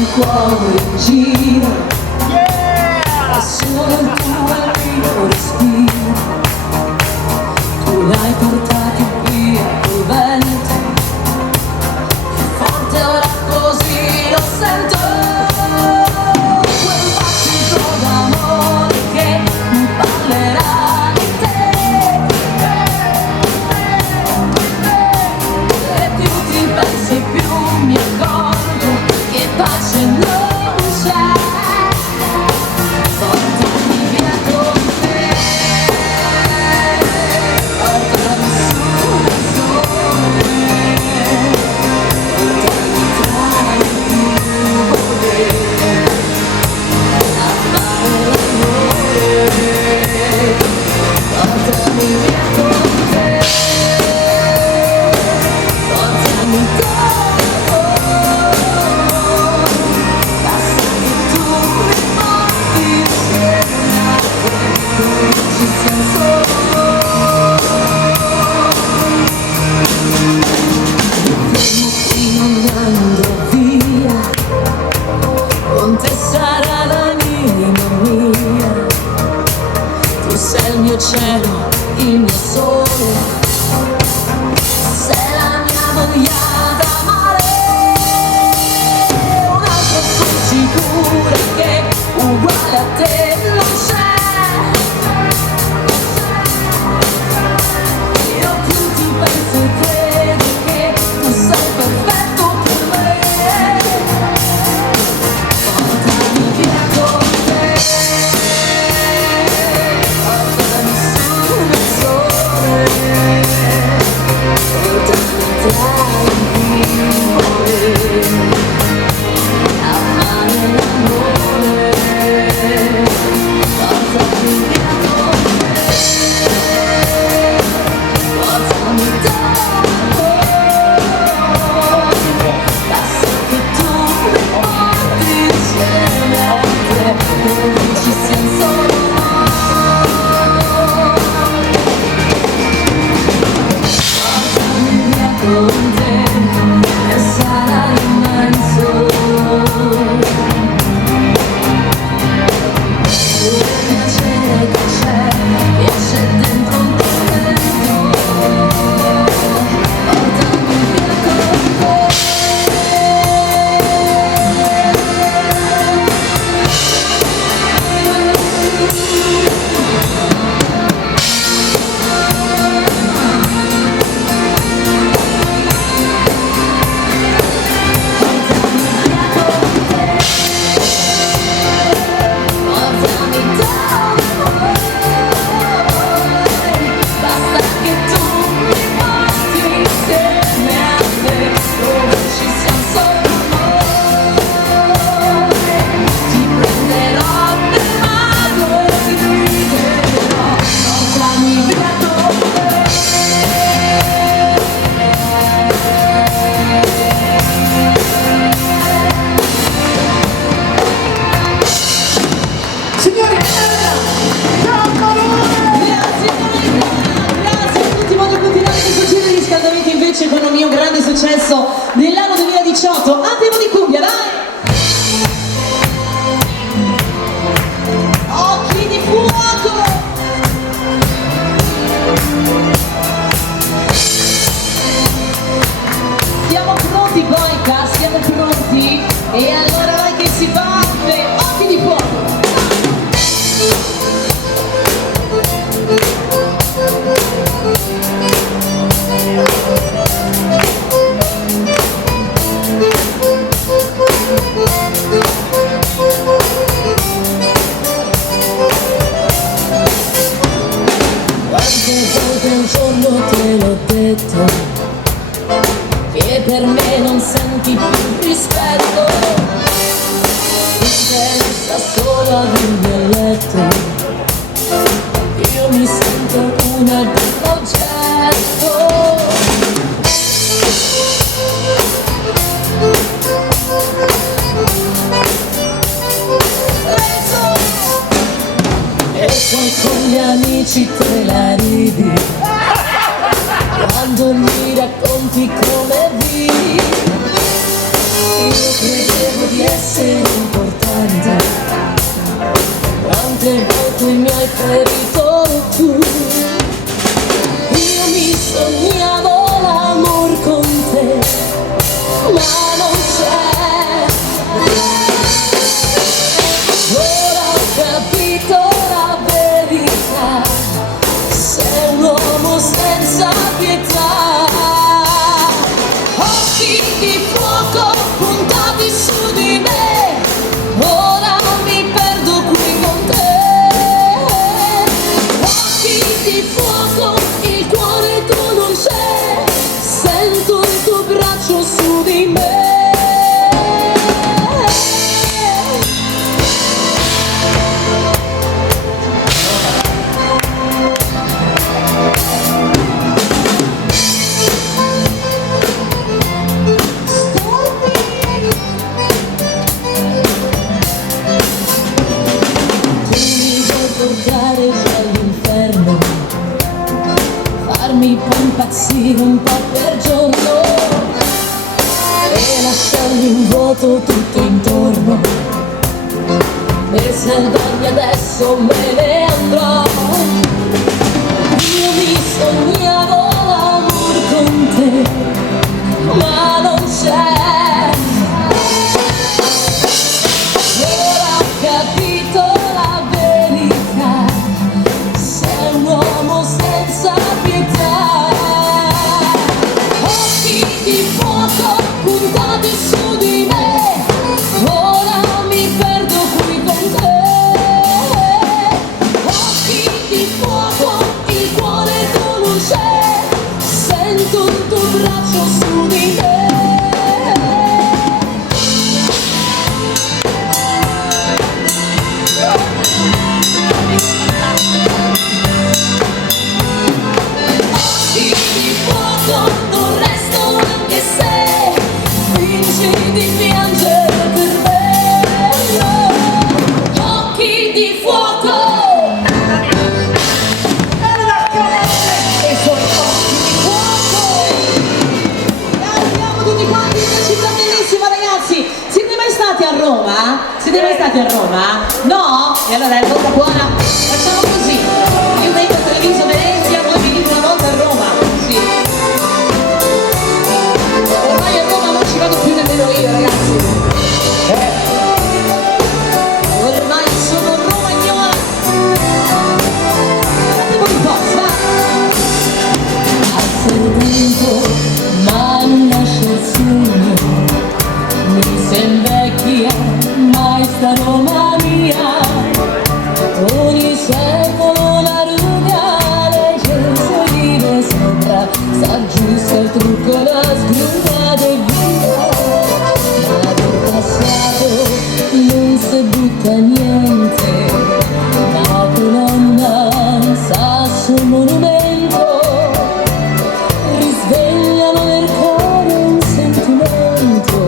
un cuore in giro, è solo il tuo e il mio respiro. Tu l'hai portato via col vento, più forte ora così lo sento. Quel battito d'amore che mi parlerà di te, e più ti pensi più mi accorgo che pace non c'è. Portami via con te, portami su da sole, portami tra i nuvoli a fare l'amore. Portami via con te, portami dopo, basta che tu mi porti insieme a te, ci siamo solo. Io non andrò via, con te sarà l'anima mia. Tu sei il mio cielo, il mio sole, sei la mia voglia d'amare. Un'altra sono sicura che uguale a te non c'è. Io più ti penso e credo che tu sei perfetto per me. Portami via con te, portami su nel sole, portami tra i nuvoli a fare l'amore. Portami via con te, portami dopo, basta che tu mi porti insieme a te, dove ci siamo solo noi. Portami via con te e sarà immenso. Il piacere che c'è dentro un momento. Portami via con te. Portami dopo, basta che tu mi porti insieme a te, dove ci siamo solo noi. Ti prenderò per mano e ti griderò, portami via con te. Signori, Grazie a tutti, voglio continuare questo giro di riscaldamento invece con un mio grande successo dell'anno 2018, Attimo di cumbia, dai! Occhi di fuoco! Siamo pronti Boica, siamo pronti? E allora vai che si parte, occhi di fuoco! Quante volte un giorno te l'ho detto che per me non senti più rispetto, che resta sola nel mio letto, io mi sento una di oggetto. E poi con gli amici te la ridi quando mi racconti come vivi. Io credevo di essere passi un po' per giorno e lasciarmi un vuoto tutto intorno. E se dormi adesso me ne andrò. Io mi sognavo l'amor con te, ma non c'è. Ora ho capito la verità, sei un uomo senza pietà. Occhi di fuoco puntati su di me, ora mi perdo qui con te. Occhi di fuoco, il cuore tu non c'è, sento il tuo braccio su di me. Occhi di fuoco, non resto anche se fingi di piangere per me. Occhi di fuoco. E sono occhi di fuoco. E arriviamo tutti quanti in una città bellissima, ragazzi. Siete mai stati a Roma? Siete mai stati a Roma? No? E allora è volta buona. Facciamo così. Io vengo a Treviso, Venezia, voi venite una volta a Roma. Sì. Ormai a Roma non ci vado più nemmeno io, ragazzi. Ormai sono romagnola. Andiamo di forza. Passa il tempo, ma non lascia il sogno. Mi sembra vecchia, mai sta Roma mia. Ogni secolo la ruga leggese vive sopra, s'aggiusta il trucco, la sgruda e via. Ma del passato non si butta niente, la colonna, un sasso, un monumento, risvegliano nel cuore un sentimento.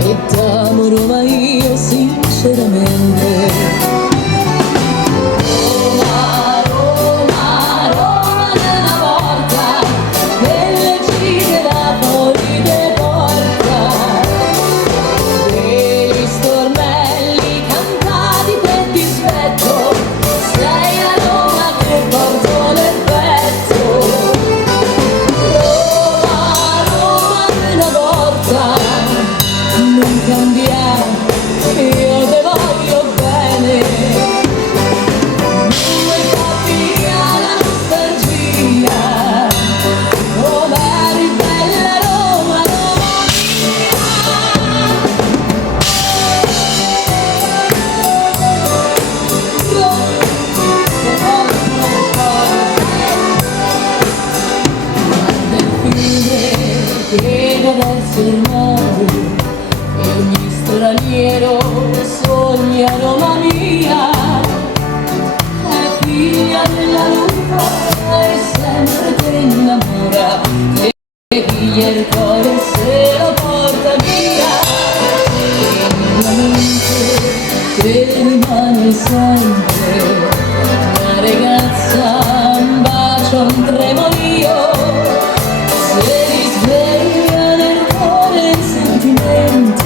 E t'amo Roma io sinceramente. Roma, Roma, Roma nella porta, delle gite da fuori de porta, degli stornelli cantati per dispetto, sei a Roma che porto nel petto. Roma, Roma nella porta, non cambiare, io te voglio bene. Due coppi alla nostalgia, com'eri bella Roma, Roma guarda il fiume che va verso il mare e ogni straniero sogna Roma mia. È figlia della luna e sempre te innamora, e piglia il cuore se lo porta via. E nella mente te rimane sempre una ragazza, un bacio, un tremolio, se risveglia nel cuore il sentimento.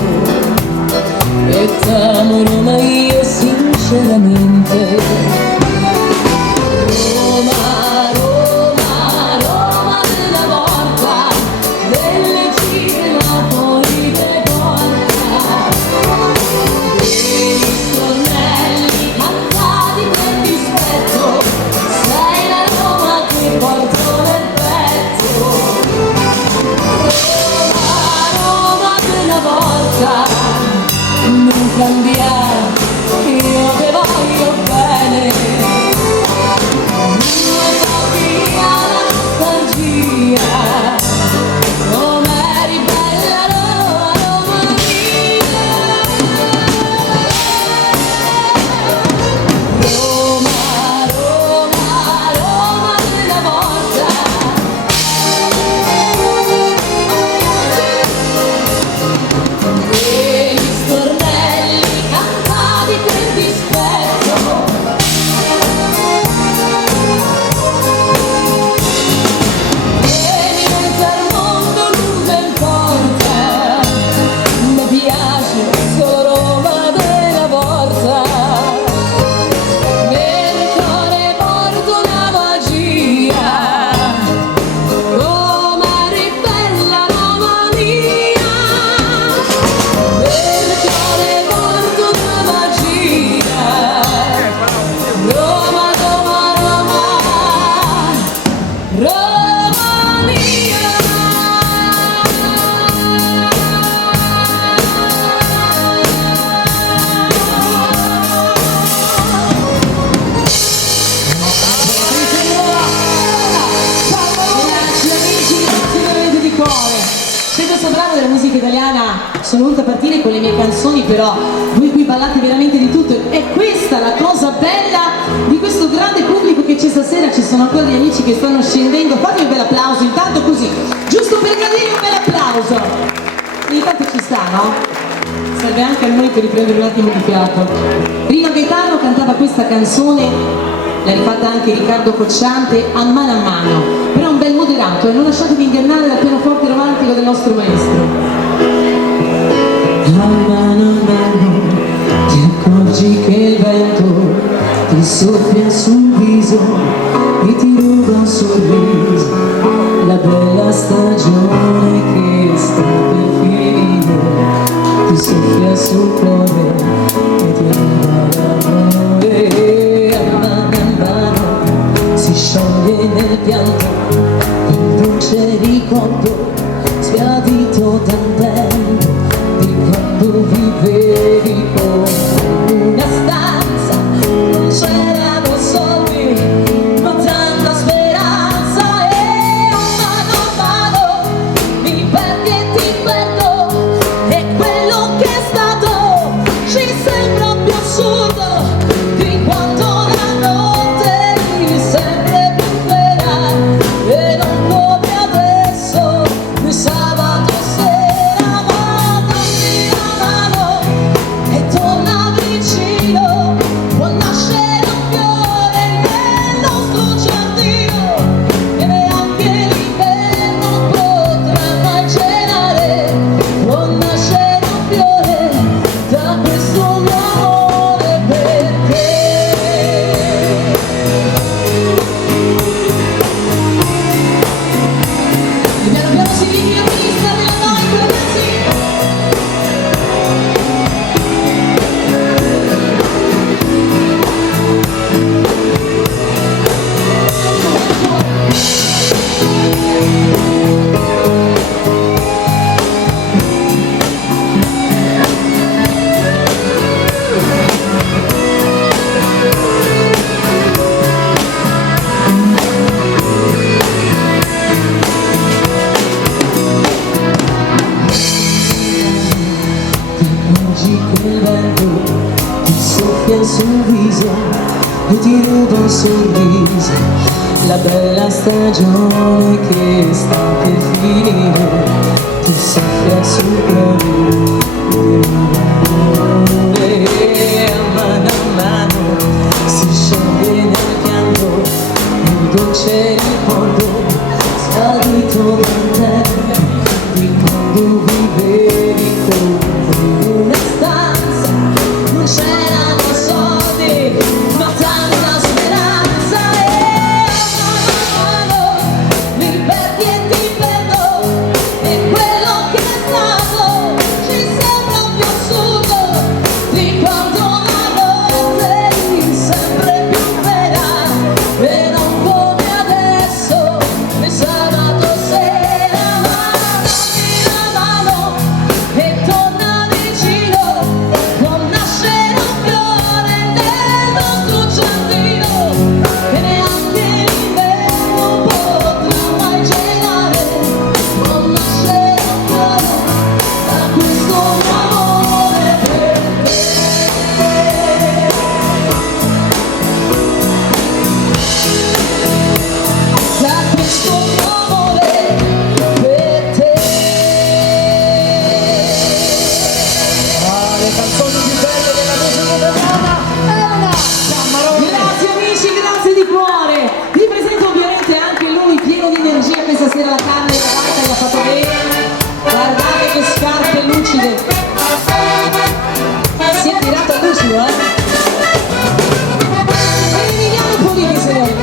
E t'amo Roma io sinceramente. Roma, Roma, Roma nella porta, delle gite là fuori de porta, degli stornelli cantati per dispetto, sei la Roma che porto nel petto. Roma, Roma nella porta, non cambiare, io te voglio bene. Due coppi alla nostalgia, com'eri bella Roma, Roma mia. Roma, Roma, Roma nella porta, degli stornelli cantati sono voluta partire con le mie canzoni, però voi qui ballate veramente di tutto. È questa la cosa bella di questo grande pubblico che c'è stasera. Ci sono ancora gli amici che stanno scendendo. Fatemi un bel applauso, intanto così, giusto per gradire un bel applauso. Intanto ci sta, no? Serve anche a noi per riprendere un attimo di fiato. Rino Gaetano cantava questa canzone, l'ha rifatta anche Riccardo Cocciante, a mano, però un bel moderato, e non lasciatevi ingannare dal pianoforte romantico del nostro maestro. A mano ti accorgi che il vento ti soffia sul viso e ti ruba un sorriso, la bella stagione che sta per finire, ti soffia sul cuore e ti ruba l'amore. A mano si scioglie nel pianto il dolce ricordo sbiadito dal vento di quando vivevi con una stanza, non c'erano soldi ma tanta speranza, e a mano mi perdi e ti perdo, e quello che è stato ci sembra più assurdo di quanto la notte mi sempre più vera, e non come adesso di sabato sera. Ma dammi la mano e torna vicino, può nascere un fiore nel nostro giardino, e neanche l'inverno potrà mai celare, può nascere un fiore da questo mio amore per te. Piano piano si rischia di stare a noi, ragazzi. Oggi quel vento ti soffia sul viso e ti ruba un sorriso, la bella stagione che sta per finire, ti soffia sul cuore, ti ruba l'amore. A mano si scioglie nel pianto il dolce ricordo sbiadito dal tempo di quando vivevi con una stanza, non c'erano soldi ma tanta speranza, e a mano mi perdi e ti perdo, e quello che è stato ci sembra più assurdo di quanto la notte mi sempre più vera, e non come adesso di sabato sera. Ma dammi la mano e torna vicino, può nascere un fiore nel nostro giardino, e neanche l'inverno potrà mai celare, può nascere un fiore da questo mio amore per te. Da questo mio amore per te. Le canzoni più belle della musica italiana è una Cammarone. Grazie amici, grazie di cuore. Vi presento ovviamente anche lui pieno di energia questa sera, la carne lavata, gli ha fatto bene. Guardate che scarpe lucide. Si è tirato a lucido, E Emiliano Polini, se vuoi.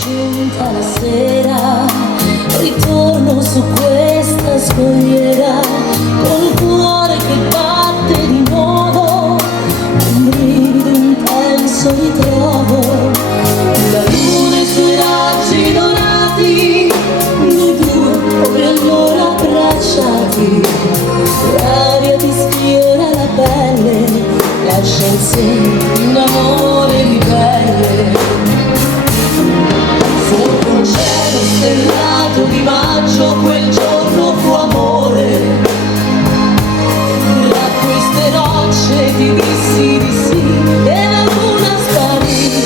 Giunta la sera, ritorno su questa scogliera col cuore che batte di nuovo, un brivido intenso ritrovo, la luna e i suoi raggi dorati, noi due come allora abbracciati, l'aria ti sfiora la pelle, lascia in sé un amore ribelle. Sotto un cielo stellato di maggio quel giorno fu amore. Tra queste rocce ti dissi di sì e la luna sparì.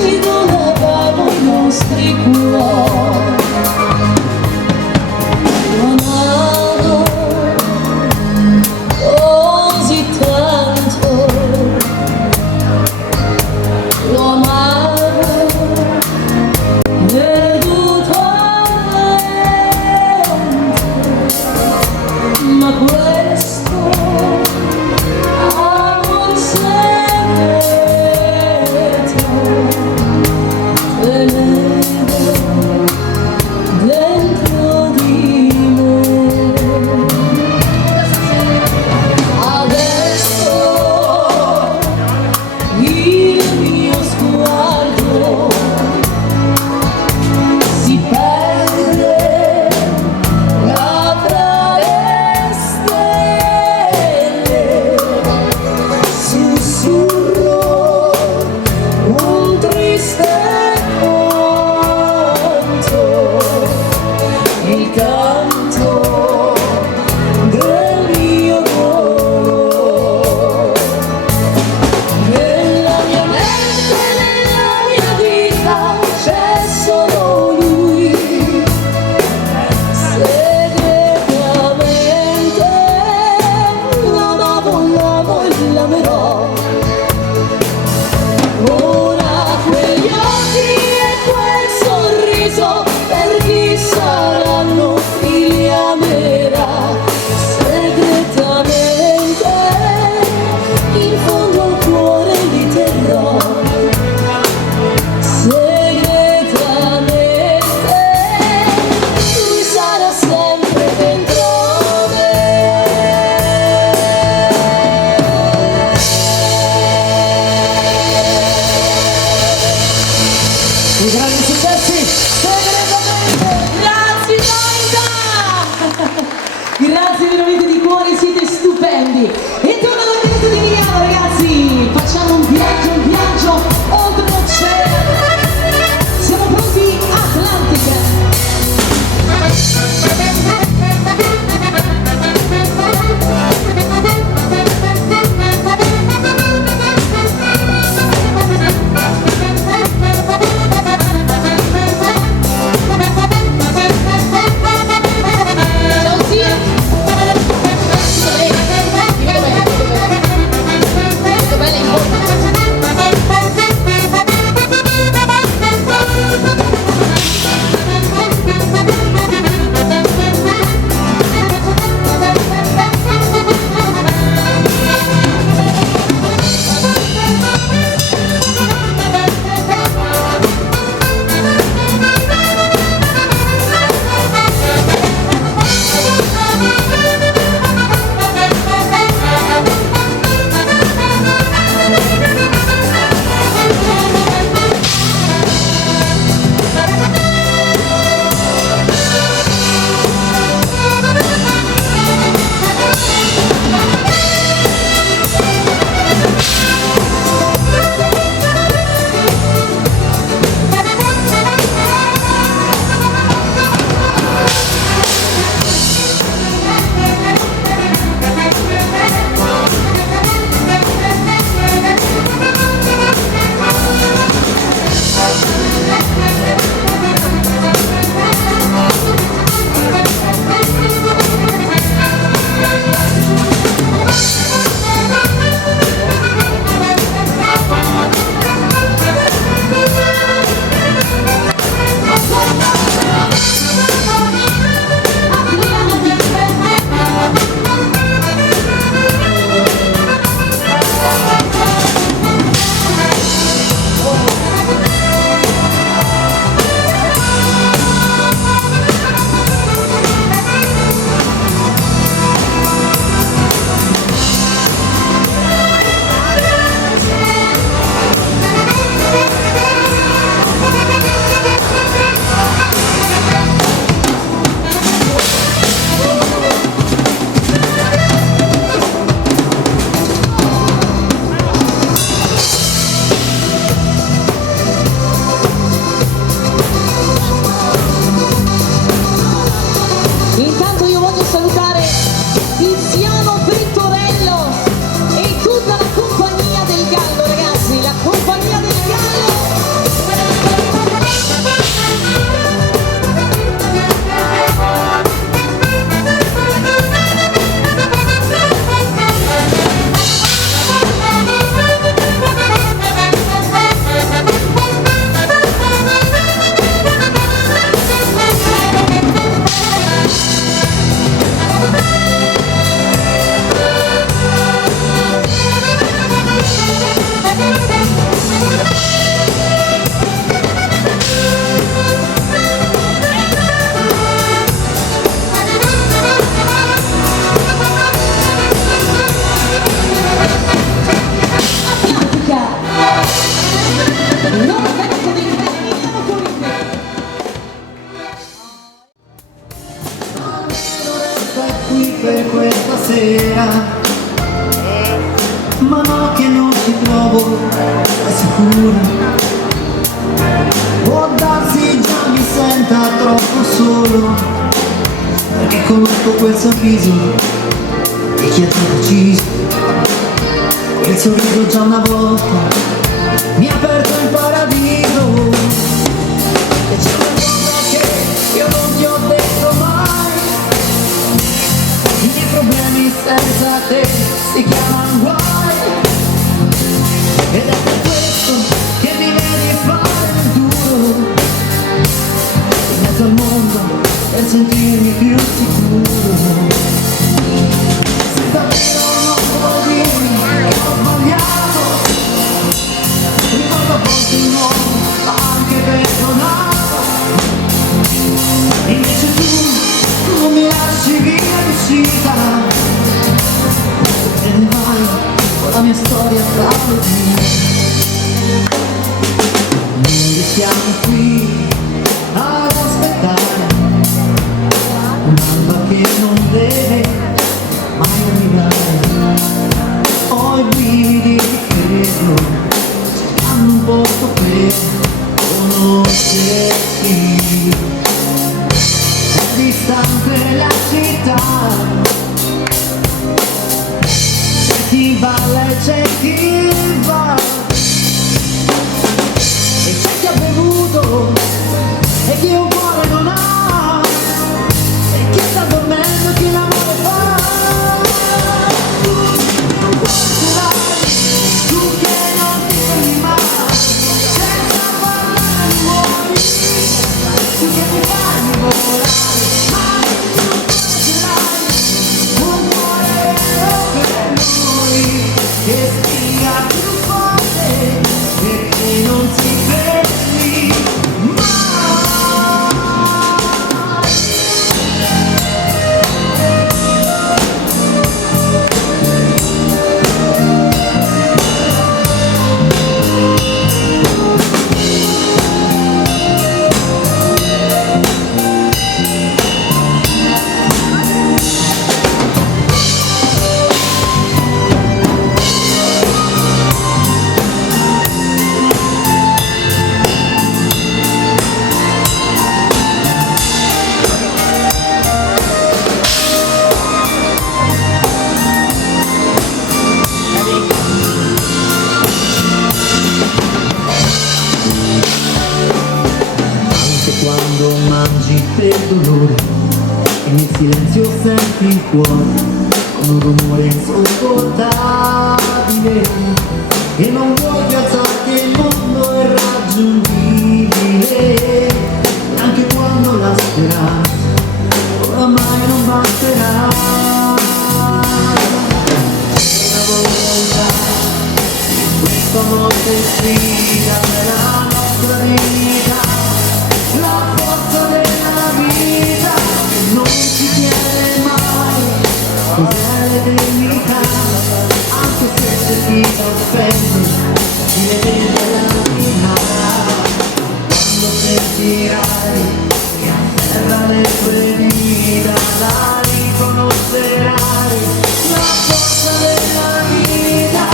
ci donavamo i nostri cuori. Lo amavo così tanto, lo amavo perdutamente, ma questo amor segreto tenevo dentro di me. Adesso il mio sguardo si perde là tra le stelle, sussurro un triste canto, il canto del mio cuore. Nella mia mente, nella mia vita c'è solo lui, segretamente l'amavo, l'amo e l'amerò. Ora quegli occhi e quel sorriso per chi saranno li amerà, segretamente in fondo al cuore li terrò, segretamente lui sarà sempre dentro me. I grandi successi segretamente. Grazie Maida. Grazie veramente di cuore, siete stupendi. E torna dal minuto di Milano, ragazzi. Facciamo un viaggio oltreoceano. Siamo pronti? Atlantica. Ciao zia. solo, perché conosco quel sorriso di chi ha già deciso. Quel sorriso già una volta mi ha aperto il paradiso. E c'è una cosa che io non ti ho detto mai: i miei problemi senza te si chiamano guai. Ed è per questo che mi vedi fare il duro in mezzo al mondo per sentirmi più sicuro. Se davvero non vuoi dirmi che ho sbagliato, ricordo a volte un uomo anche perdonato. Invece tu non mi lasci via l'uscita, te ne vai con la mia storia tra le dita. Noi siamo qui ad aspettare un'alba che non deve mai arrivare. Ho i brividi di freddo, cercando un posto per conoscerti. È distante la città, c'è chi balla e c'è chi va, e c'è chi ha bevuto e chi un cuore non ha, e chi sta dormendo e chi l'amore fa. Tu non porterai, tu che non ti fermi mai, senza parlare di uomini, tu che mi fai volare, mai tu porterai un cuore per noi, che spinga più forte e che non si fermi mai. Quando mangi per dolore e nel silenzio senti il cuore con un rumore insopportabile, e non vuoi più alzarti e il mondo è raggiungibile, anche quando la speranza oramai non basterà. Una volontà, questa morte sfida la nostra vita, la forza della vita che non si chiede mai cos'è l'eternità, anche se c'è chi t'offende, chi ne vede la vita. Quando sentirai che afferra le tue dita, la riconoscerai, la forza della vita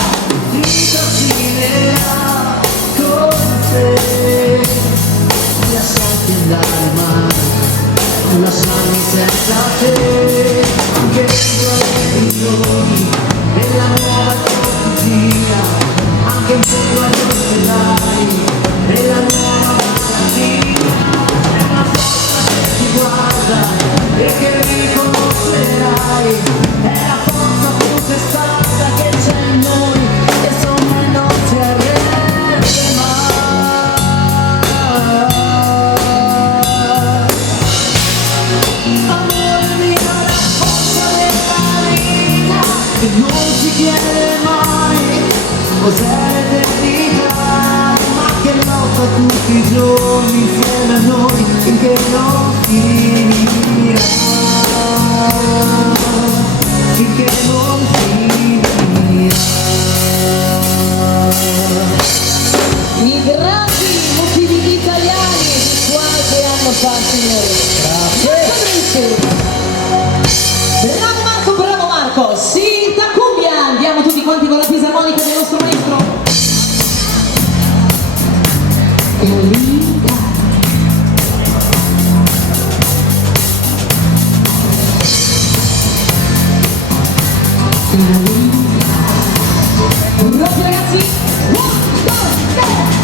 ti trascinerà con sé. Lasciarti andare mai, non lasciarmi senza te, anche dentro le visioni della nuova cortesia, anche in fondo agli ospedali della nuova malattia. È una forza che ti guarda e che riconoscerai, è la forza più testata che c'è in noi, e insomma non si arrende mai. E non si chiede mai cos'è l'eternità, ma che lotta tutti i giorni insieme a noi finché non finirà, finché non finirà. I grandi motivi italiani di qualche anno fa, signori. Grazie. Bravo Marco, bravo Marco. Sinta cumbia, andiamo tutti quanti con la fisarmonica del nostro maestro. E lì Pronti ragazzi? 1, 2, 3!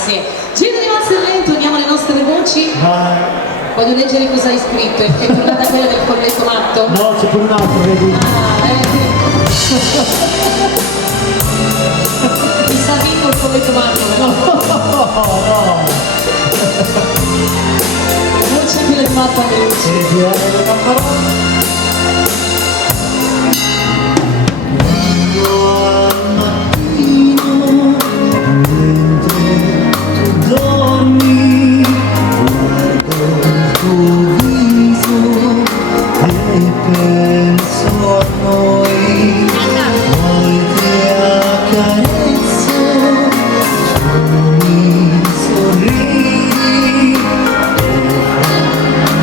grazie. Giro di mosse lento, uniamo le nostre voci. Voglio leggere cosa hai scritto. È tornata quella del folletto matto? No, c'è pure un altro, vedi? Mi sa vinto il folletto matto, però. No. Non c'è più il matto alle luci. Dormi, guardo il tuo viso e penso a noi, poi ti accarezzo, tu mi sorridi e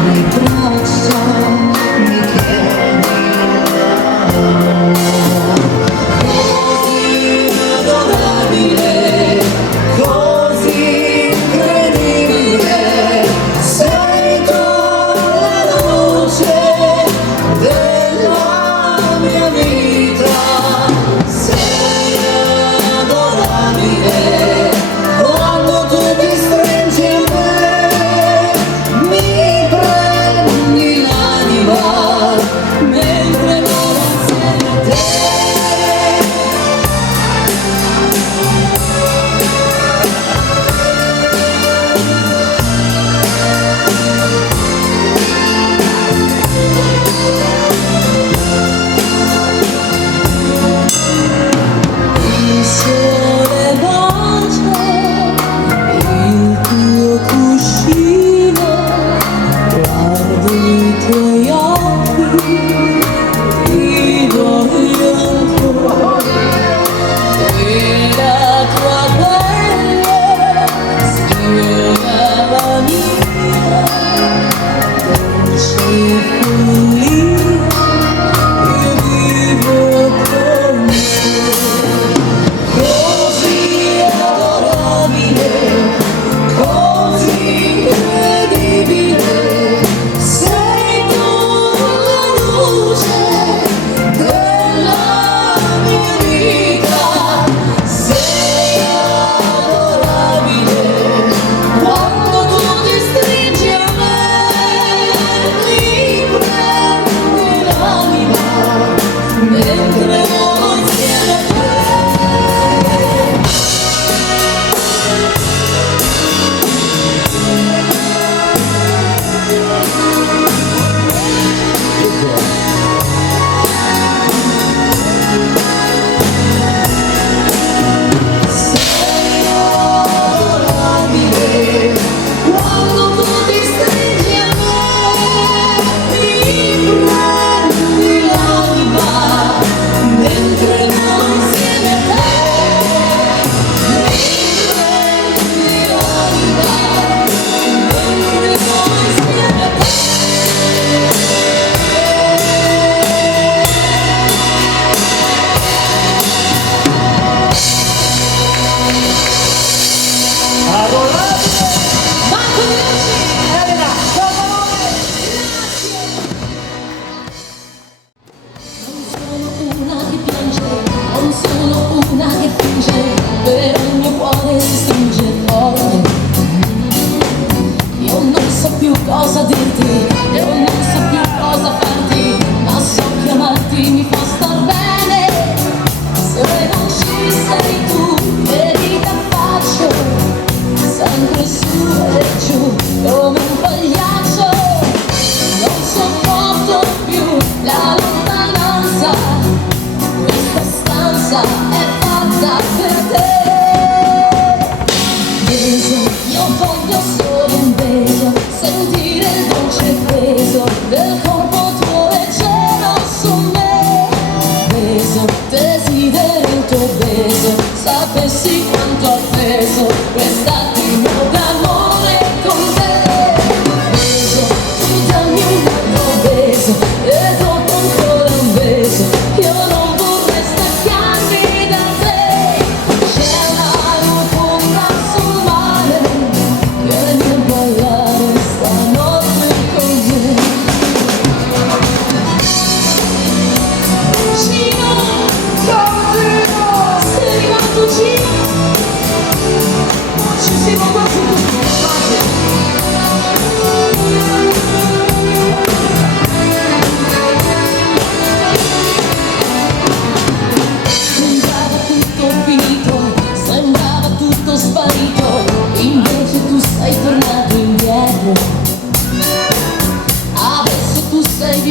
le braccia mi chiedi così adorabile, così incredibile, sei tu la luce della mia vita, sei adorabile, quando tu ti stringi in me, mi prendi l'anima, mentre volo insieme a te. Il sole bacia il tuo cuscino, guardo i tuoi occhi, ti voglio ancora, e la tua pelle sfiora la mia, dolce follia, io vivo con te. Così adorabile, così incredibile, sei tu la luce della mia vita, sei adorabile, quando tu ti stringi a me, mi prendi l'anima, mentre volo insieme a te. Sei adorabile, quando tu ti stringi a me, mi prendi l'anima, mentre volo insieme a te, mi prendi l'anima, mentre volo insieme a te. Marco Veloci! Elena, Non sono una che piange, non sono una che finge, però il mio cuore si stringe forte. Io non so più cosa dirti, io non so più cosa farti, ma so che amarti mi fa star bene. Se non ci sei tu, che vita faccio? Sempre su e giù, come un pagliaccio. Non sopporto più la lontananza, questa stanza è fatta per te. Beso, io voglio solo un beso, sentire il dolce peso del corpo tuo leggero su me. Beso, desidero il tuo beso, sapessi quanto ho preso quest'attimo d'amore con te. Beso, tu dammi un altro beso e dopo ancora un beso, io non vorrei staccarmi da te. C'è una luna sul mare, vieni a ballare stanotte con me. Gino, sei arrivato Gino.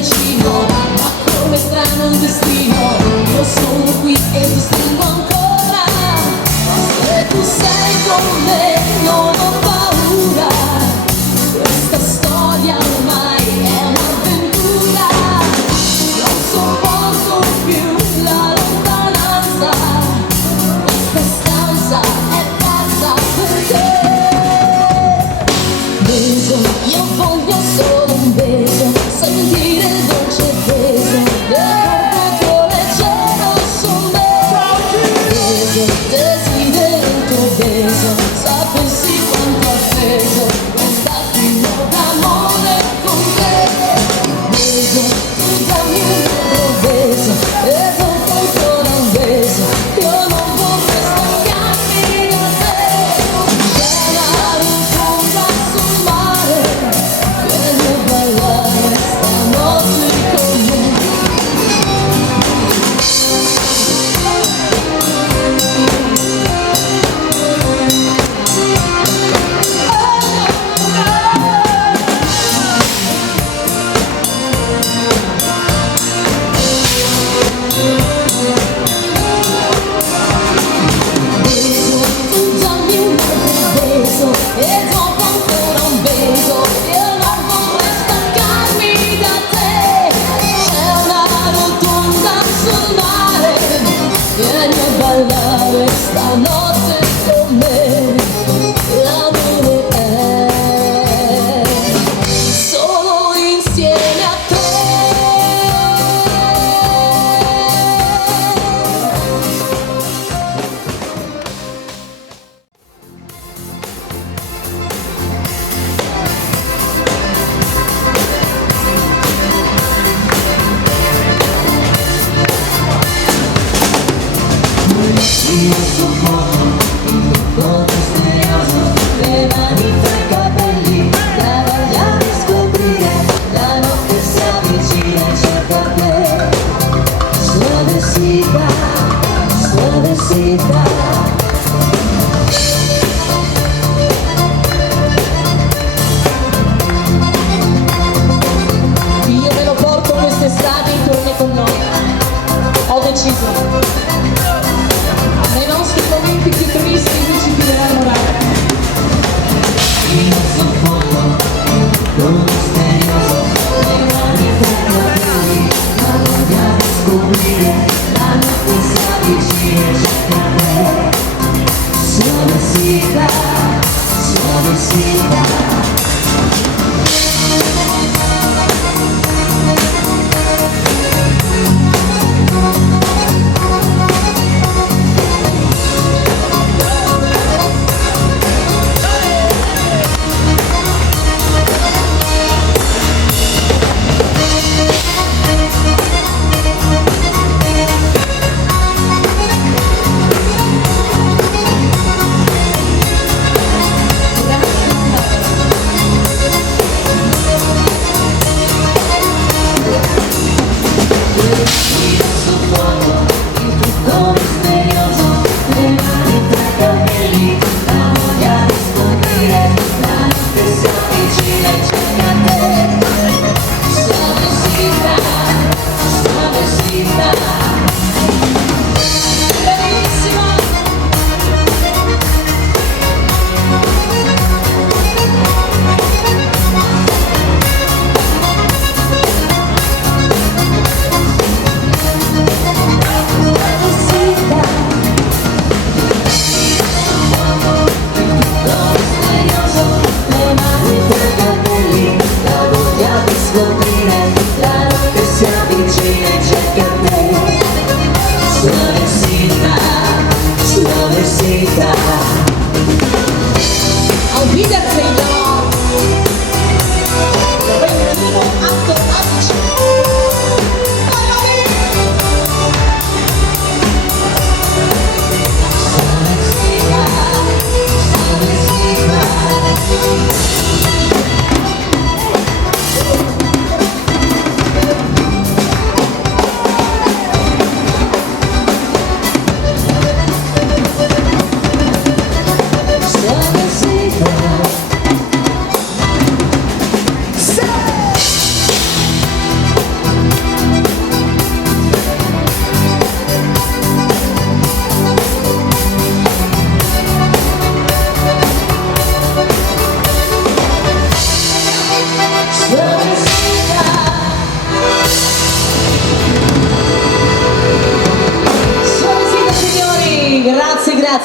vicino, ma come strano un destino, io sono qui e ti stringo ancora. Se tu sei con me non ho paura, questa storia ormai è un'avventura. Non sopporto più la lontananza, questa stanza è pazza per te. Beso, io voglio solo un beso, sentire il dolce peso del tuo leggero su me. Beso, desidero il tuo beso, sapessi quanto ho preso questa fino d'amore con te. Beso, tu dammi un altro beso e dopo ancora un beso, io non vorrei staccarmi da te. C'è una rincontra sul mare, voglio ballare stanotte con me.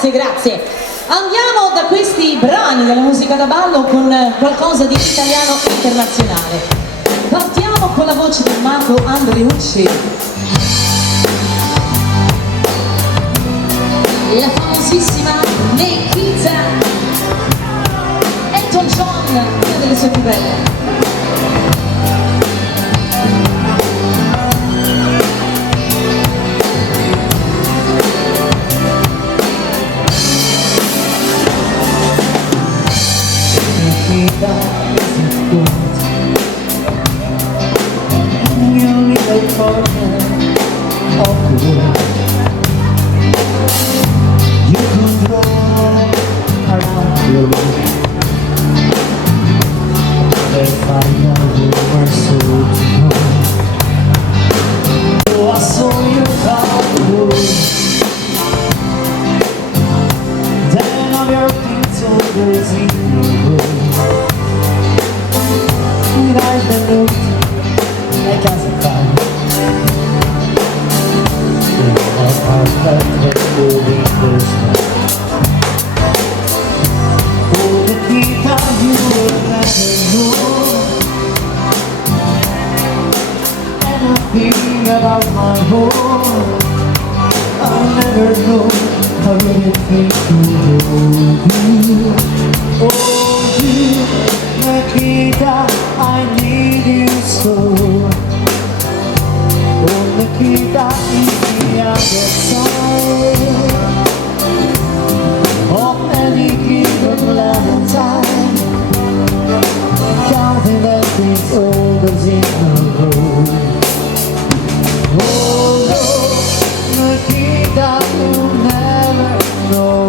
grazie, grazie. Andiamo da questi brani della musica da ballo con qualcosa di italiano e internazionale. Partiamo con la voce del mago Andreucci. La famosissima Nikita. Elton John, una delle sue più belle. About my home, I'll never know how it feels to hold you. Oh, you, Nikita, I need you so. Oh, Nikita, is the other side of any given Valentine, counting that things all goes in a row. Oh no, Nikita, you'll never know.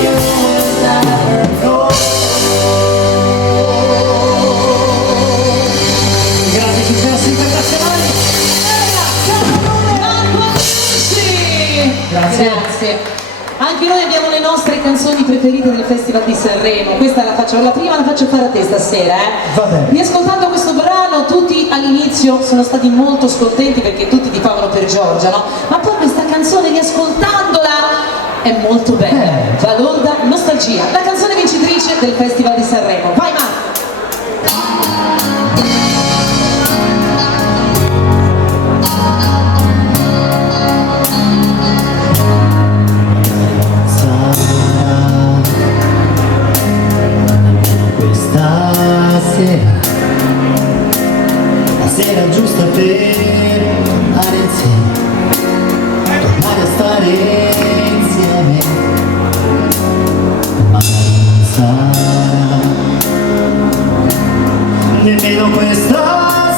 you will never know. Grandi successi internazionali. Grazie. Anche noi abbiamo le nostre canzoni preferite del Festival di Sanremo. Questa la faccio la prima, la faccio fare a te stasera, Va bene. Riascoltando questo brano, tutti all'inizio sono stati molto scontenti perché tutti tifavano per Giorgia, no? Ma poi questa canzone, riascoltandola, è molto bella. Valorda nostalgia. La canzone vincitrice del Festival di Sanremo. Vai, Marco! La sera giusta per tornare insieme, tornare a stare insieme, ma non sarà nemmeno questa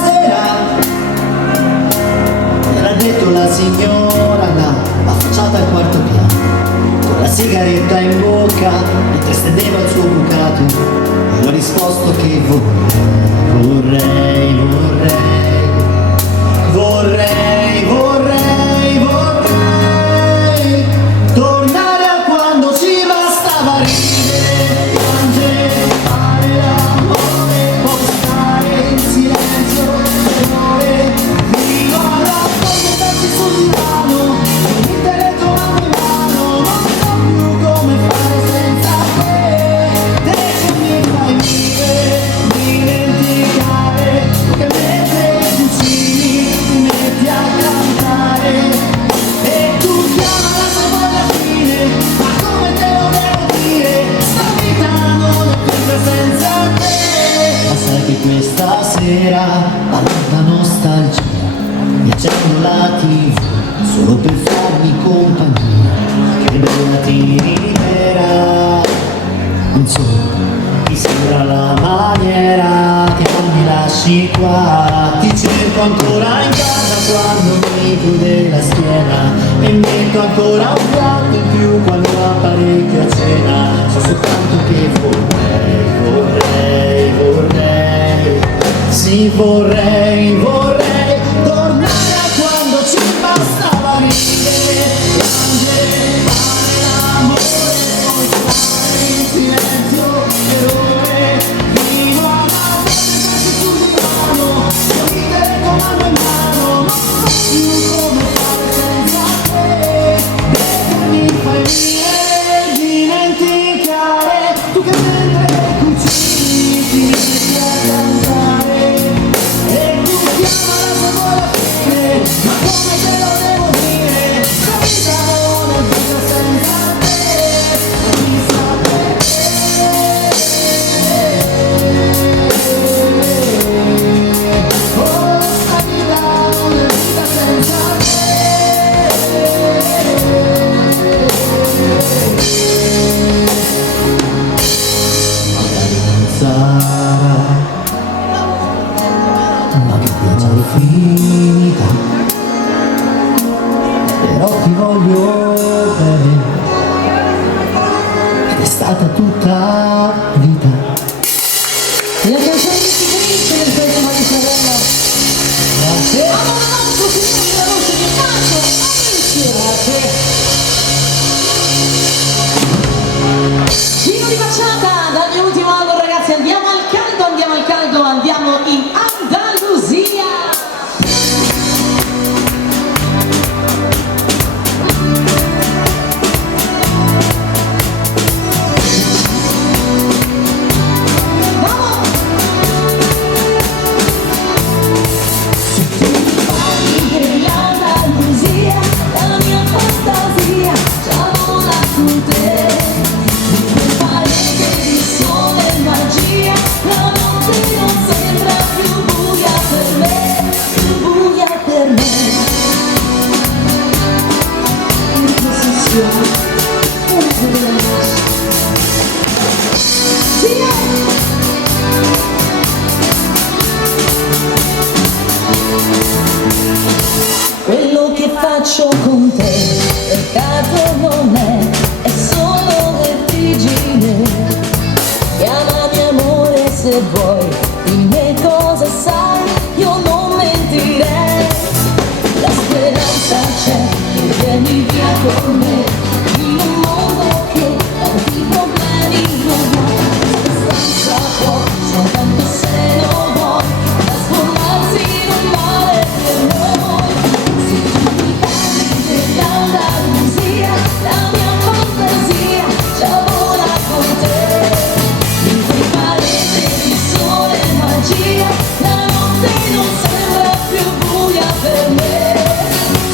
sera. Me l'ha detto la signora là, affacciata al quarto piano, con la sigaretta in bocca mentre stendeva il suo bucato, e ho risposto che vorrei tornare a quando ci bastava ridere, piangere, fare l'amore, poi stare in silenzio per ore, fino alla fine darsi sul divano, mettere tua mano in mano, non so più come fare senza te, te mi fai vivere, dimenticare che mentre cucini ti metti a cantare e tu chiamala solo alla fine, ma come te lo devo dire, sta vita non è vita senza te. Ma sai che questa sera la nostalgia mi accendo la TV solo per farmi compagnia, che bella ti libera, non so, mi sembra la maniera che non mi lasci qua. Ti cerco ancora in casa quando mi chiude la schiena e metto ancora un piatto in più quando apparecchio a cena. So soltanto che sì vorrei tornare a quando ci bastava ridere, piangere, fare l'amore, poi stare in silenzio per ore, fino alla notte sul divano, ridere con mano in mano, non so più come fare senza te, perché mi fai vivere, dimenticare, tu che mentre cucini ti metti a cantare e tu chiamala solo alla fine, ma come te lo devo dire, la vita non è vita senza te, chissà perché, oh sta vita non è vita senza te. Magari non sarà, ma che pioggia finita, però ti voglio bene ed è stata tutta vita. La canzone vincitrice del Festival di Sanremo. Grazie. Amoroso, signori, la voce di Marco Amici. Giro di facciata dal mio ultimo album, ragazzi. Andiamo al caldo, andiamo in Andalusia. se vuoi, dimmi cosa sai, io non mentirei. La speranza c'è, e vieni via con me, in un mondo che tanti problemi non ha. Questa stanza può, soltanto se lo vuoi, trasformarsi in un mare per noi. Se tu mi parli dell'Andalusia, la mia fantasia già vola con te. In quei pareti di sole e magia, la notte non sembra più buia per me.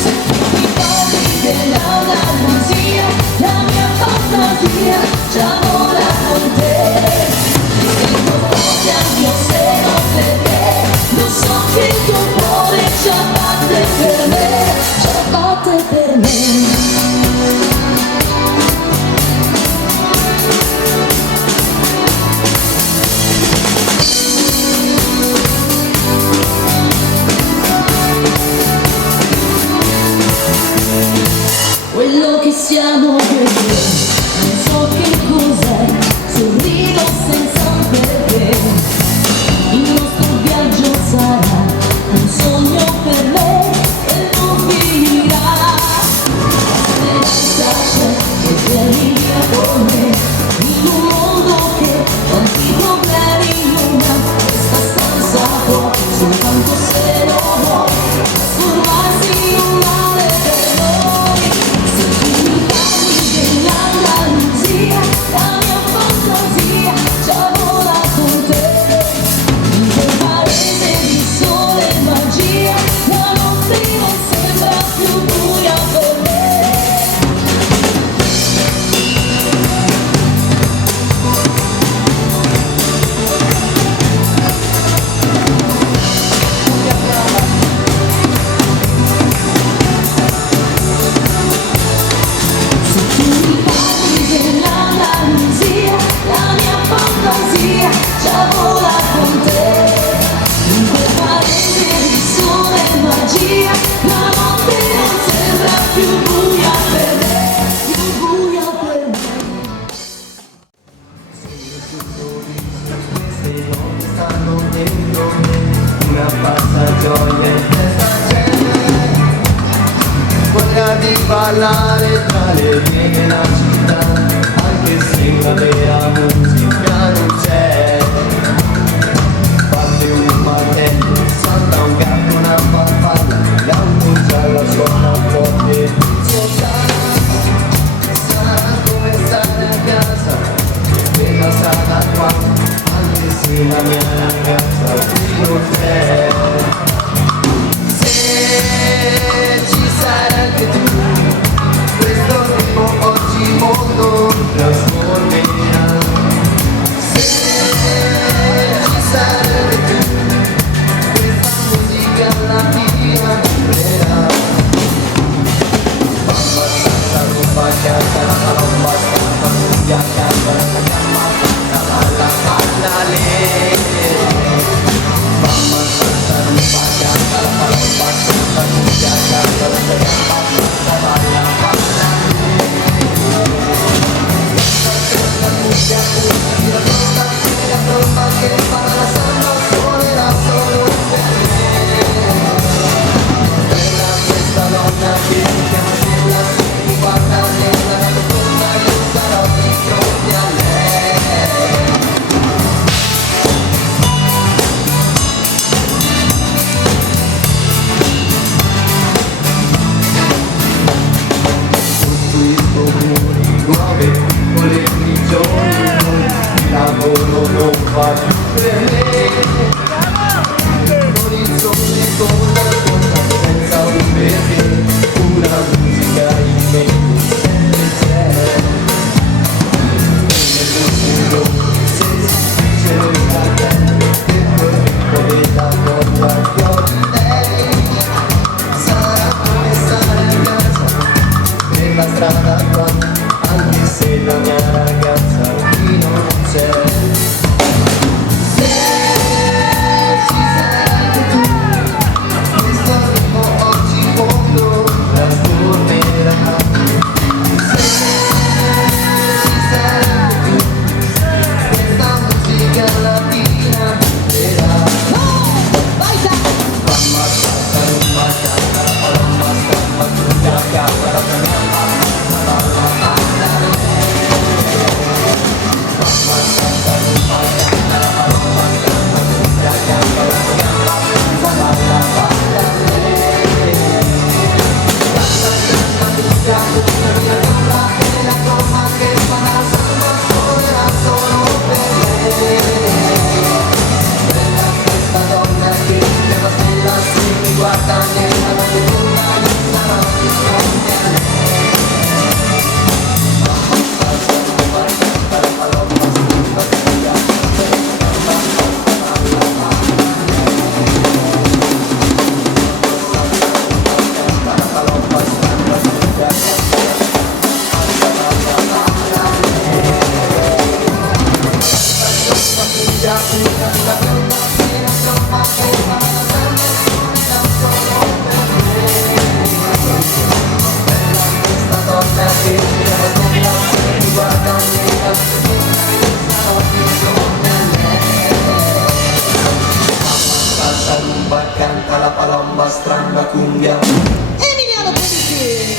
Se tu mi parli dell'Andalusia, la mia fantasia già vola con te. Mi sento forte al mio seno perché lo so che il tuo cuore già batte per me, già batte per me. Quello che siamo io e te, non so che cos'è, sorrido senza un perché. Il nostro viaggio sarà un sogno per me e non finirà. La speranza c'è, che vieni via con me, in un mondo che tanti problemi non ha. Questa stanza può, soltanto se lo vuoi, trasformarsi in un mare per noi. Se tu mi parli dell'Andalusia, la mia fantasia già vola con te. In quel paese di sole e magia, la notte non sembra più buia per me. Se tu mi parli dell'Andalusia, la mia fantasia già vola con te. In quel paese di sole e magia, la notte non sembra più buia per me, più buia per me. Queste non stanno dentro me, una falsa gioia in testa c'è. Voglia di ballare tra le vie della città, anche se la vera musica non c'è. Parte un martello, salta un gatto, una farfalla, l'auto gialla suona forte. Sarà come stare a casa, quella strada qua, anche se la mia ragazza qui non c'è. Se ci sarai anche tu, questo tempo oggi il mondo trasformerà. Se ci sarai anche tu, questa musica la mia vivrerà. Mamma santa non fa casa, la mamma santa non si accanta, la mamma santa balla balla lei. Mamma santa non fa casa, la mamma santa non si accanta, la mamma santa balla balla la musica così, la tromba che fa la samba suonerà solo per me. Bella questa donna che mi chiama Stella, mi guarda nella rotonda, io sarò di fronte a lei. Costruisco muri, nuove piccole prigioni, il lavoro non fa più per me. Con il sole, con la cosa, senza un perché, una musica in me sempre c'è. E nessuno, se si dice lo fratello, che quel piccolo da porta fuori lei. Sarà come stare a casa, per la strada qua, anche se la mia ragazza cumbia. Emiliano Politi.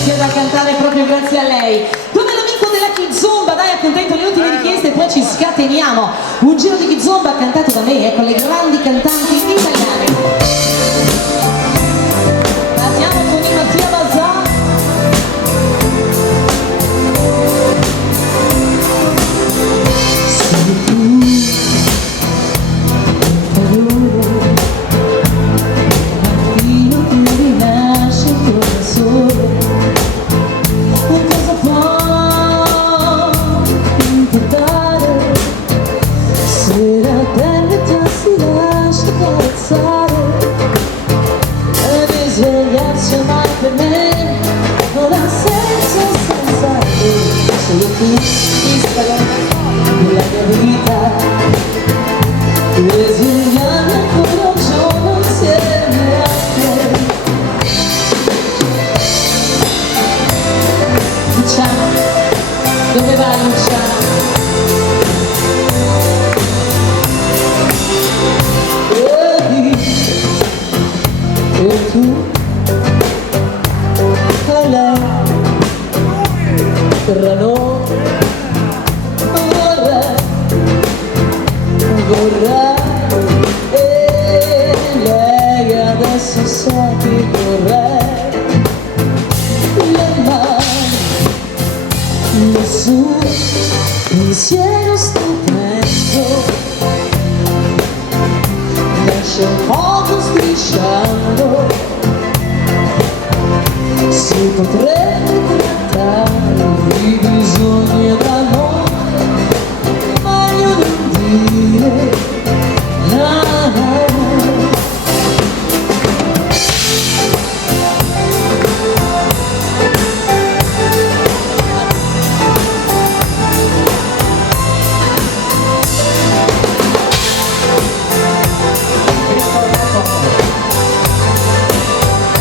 riuscite a cantare proprio grazie a lei. Dove l'amico della Kizomba? Dai, accontento le ultime richieste e poi ci scateniamo. Un giro di Kizomba cantato da me, con le grandi cantanti italiane. Partiamo con i Mattia Bazza. Sei tu, mattino che rinasce con il sole. Cosa può importare se la terra già si lascia carezzare? E risvegliarsi ormai per me non ha senso senza te. Solo tu dispari nella mia vita, e svegliarmi ancora un giorno insieme a te. Luciano, dove vai Luciano? E tu? E lei? Tra noi vorrei, e lei adesso sa che vorrei. Le mani, nessun pensiero stupendo, lascia un poco strisciando, si potrebbe trattare di bisogno d'amore, meglio non dire no.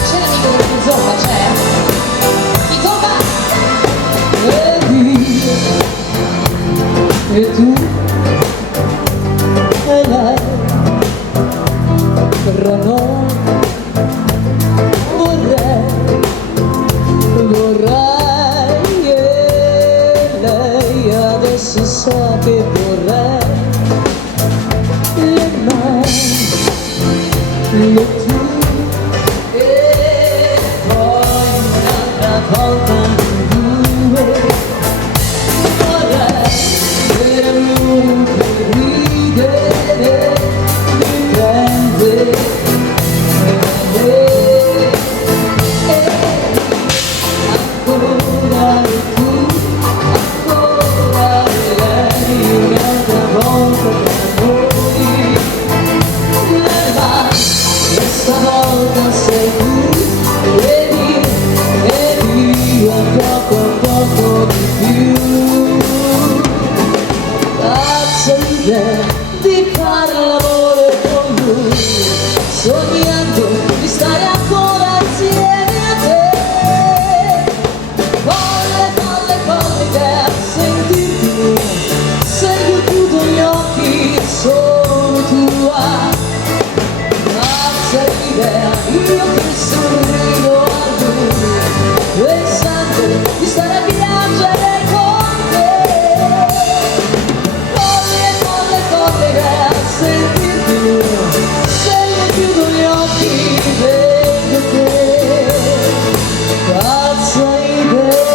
C'è l'amico della Kizomba, c'è? Kizomba! E tu? E lei? Tra noi vorrei, e lei adesso sa che vorrei. Le mani, le tue, e poi un'altra volta due. Vorrei per lui che ridere, mi prende. Ancora tu, ancora lei, un'altra volta per noi. Le mani, questa volta sei tu, e via poco di più. Pazza l'idea di fare l'amore con lui, sognando di stare ancora insieme a te. Con l'idea a sentirti, se io chiudo gli occhi sono tua. Pazza l'idea, io che sorrido a lui, pensando di stare a piangere con te. Con l'idea a sentirti, se io chiudo gli occhi vedo te. Pazza idea.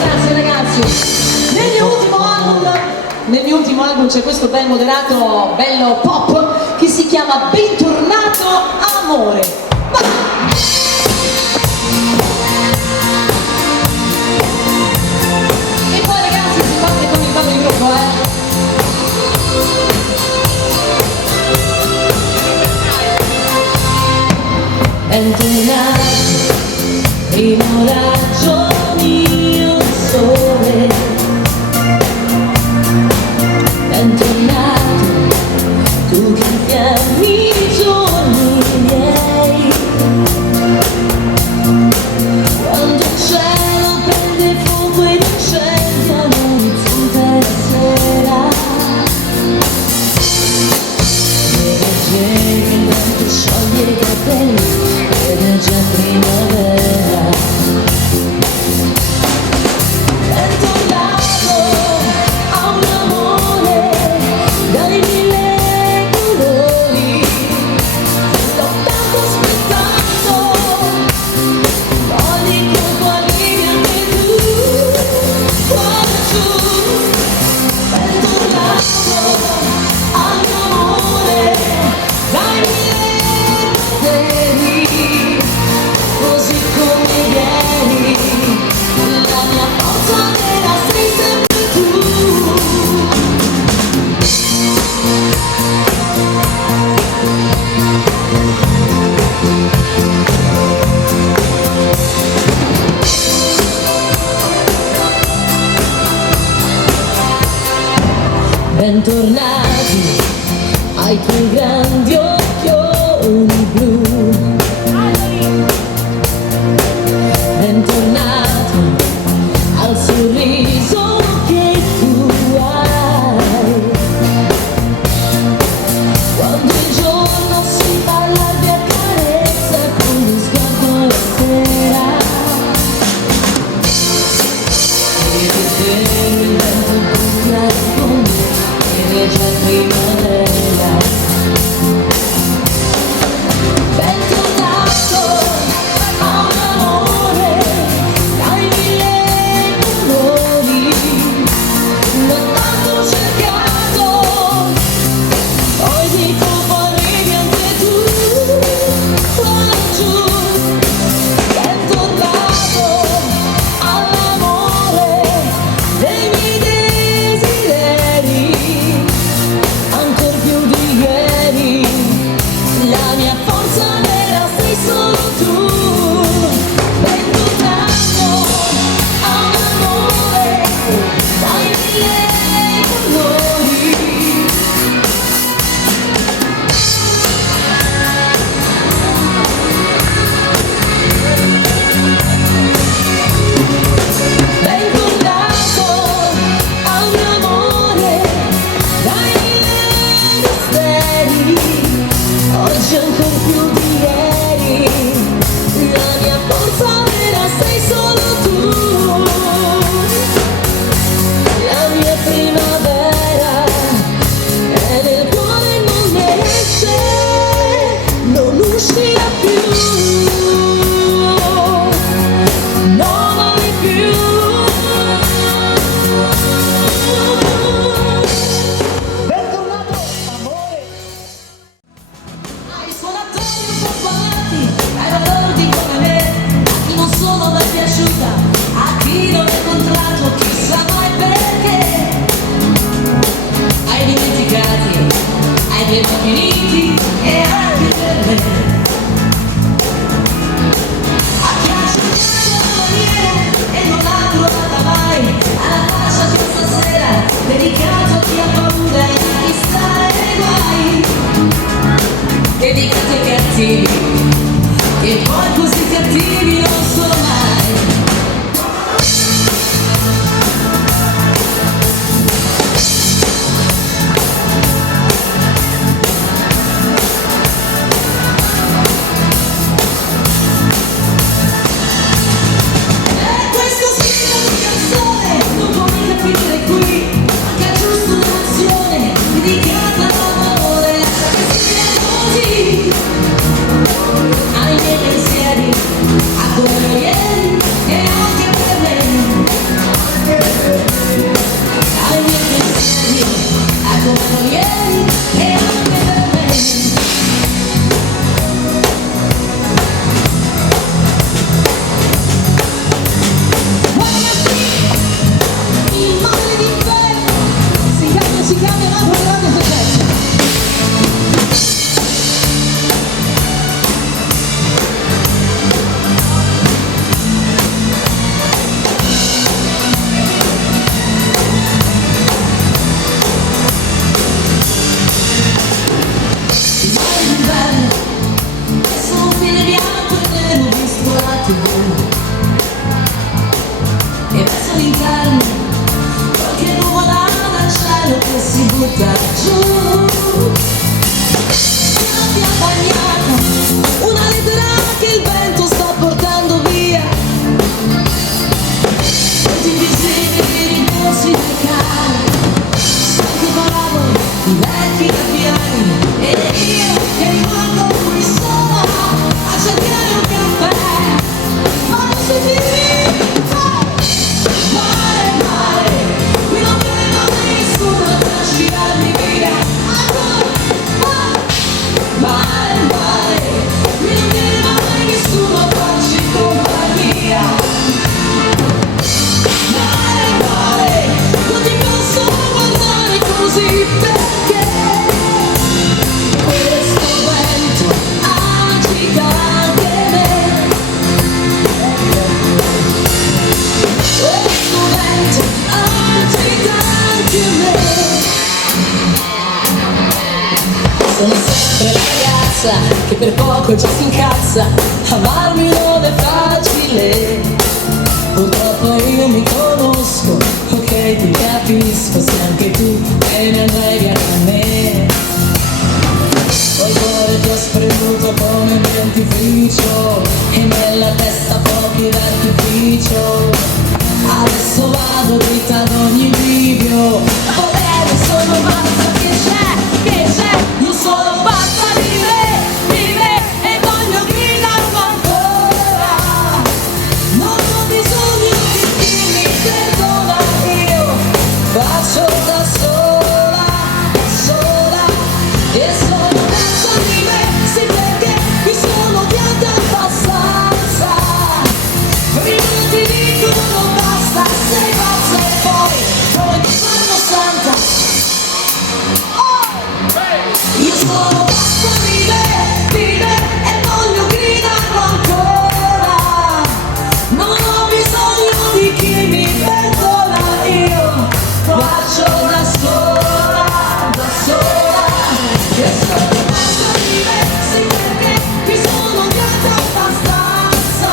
Grazie ragazzi. Nel mio ultimo album c'è questo bel moderato, bello pop, che si chiama Bentornato Amore. Vai! E poi ragazzi si parte con il ballo di gruppo, Bentornato in un raggio mio sole, bentornato tu che infiammi i giorni miei. Quando il cielo prende fuoco ed incendia l'orizzonte sera, Bentornati ai tuoi grandi occhioni blu. Bentornato al sorriso che tu hai. Quando il giorno si fa allarga e carezza con lo sguardo la sera. E vedere il vento buca con me e già primavera. Bentornato a un amore dai mille colori, l'ho tanto cercato, poi dico arrivi anche tu, laggiù. Bentornato all'amore dei miei desideri, ancor più di ieri, la mia forza vera sei solo tu. Bentornato a un amore dai mille colori. Bentornato al mio amore dai mille misteri, oggi ancor più di ieri, la mia forza vera sei solo tu, la mia primavera è nel cuore, non esce, non uscirà più, non mai più. Bentornato, amore. Ai suonatori un po' sballati, ai balordi come me, a chi non sono mai piaciuta, a chi non ho incontrato, chissà mai perché. Ai dimenticati, ai ben finiti e anche per me. A chi ha scelto la maniera e non l'ha trovata mai, alla faccia di stasera, dedicato a chi ha paura e a chi sta nei guai. Dedicati ai cattivi, che poi così cattivi non sono mai. E questo stile di canzone non può mica finire qui, manca giusto un'azione dedicata all'amore, lascia che sia così. Ai miei pensieri, a come ieri e anche per me. Ai miei pensieri, a come ieri e anche per me. Il male d'inferno si cambia un altro grande successo. Il male d'inverno è solo un filo bianco e nero visto alla TV. E verso l'interno qualche nuvolata dal cielo che si butta giù. Non ti ha bagnato una lettera che il vento sta portando via. Tutti invisibili rimorsi del cane, stanche parabole di vecchi gabbiani. E io che rimango qui sola a cercare un caffè, ma non sentirmi. Mare, mare, qui non viene mai nessuno a trascinarmi via. ragazza che per poco già si incazza. Amarmi non è facile, purtroppo io mi conosco. Ok, ti capisco, se anche tu te ne andrai via da me. Ho il cuore già spremuto come un dentifricio e nella testa fuochi d'artificio. Adesso vado dritta ad ogni bivio. Volere sono pazza, che c'è? Io sono pazza di me e voglio gridarlo ancora. Non ho bisogno di chi mi perdona, io faccio da sola e sono pazza di me, sì, perché mi sono odiata abbastanza. Prima ti dicono basta, sei pazza e poi ti fanno santa. Io sono pazza di me e voglio gridarlo ancora. Non ho bisogno di chi mi perdona, io faccio da sola. Io sono pazza di me, sì, perché mi sono odiata abbastanza.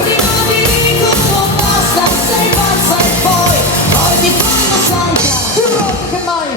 Prima ti dicono basta, sei pazza e poi ti fanno santa. Più rotte che mai.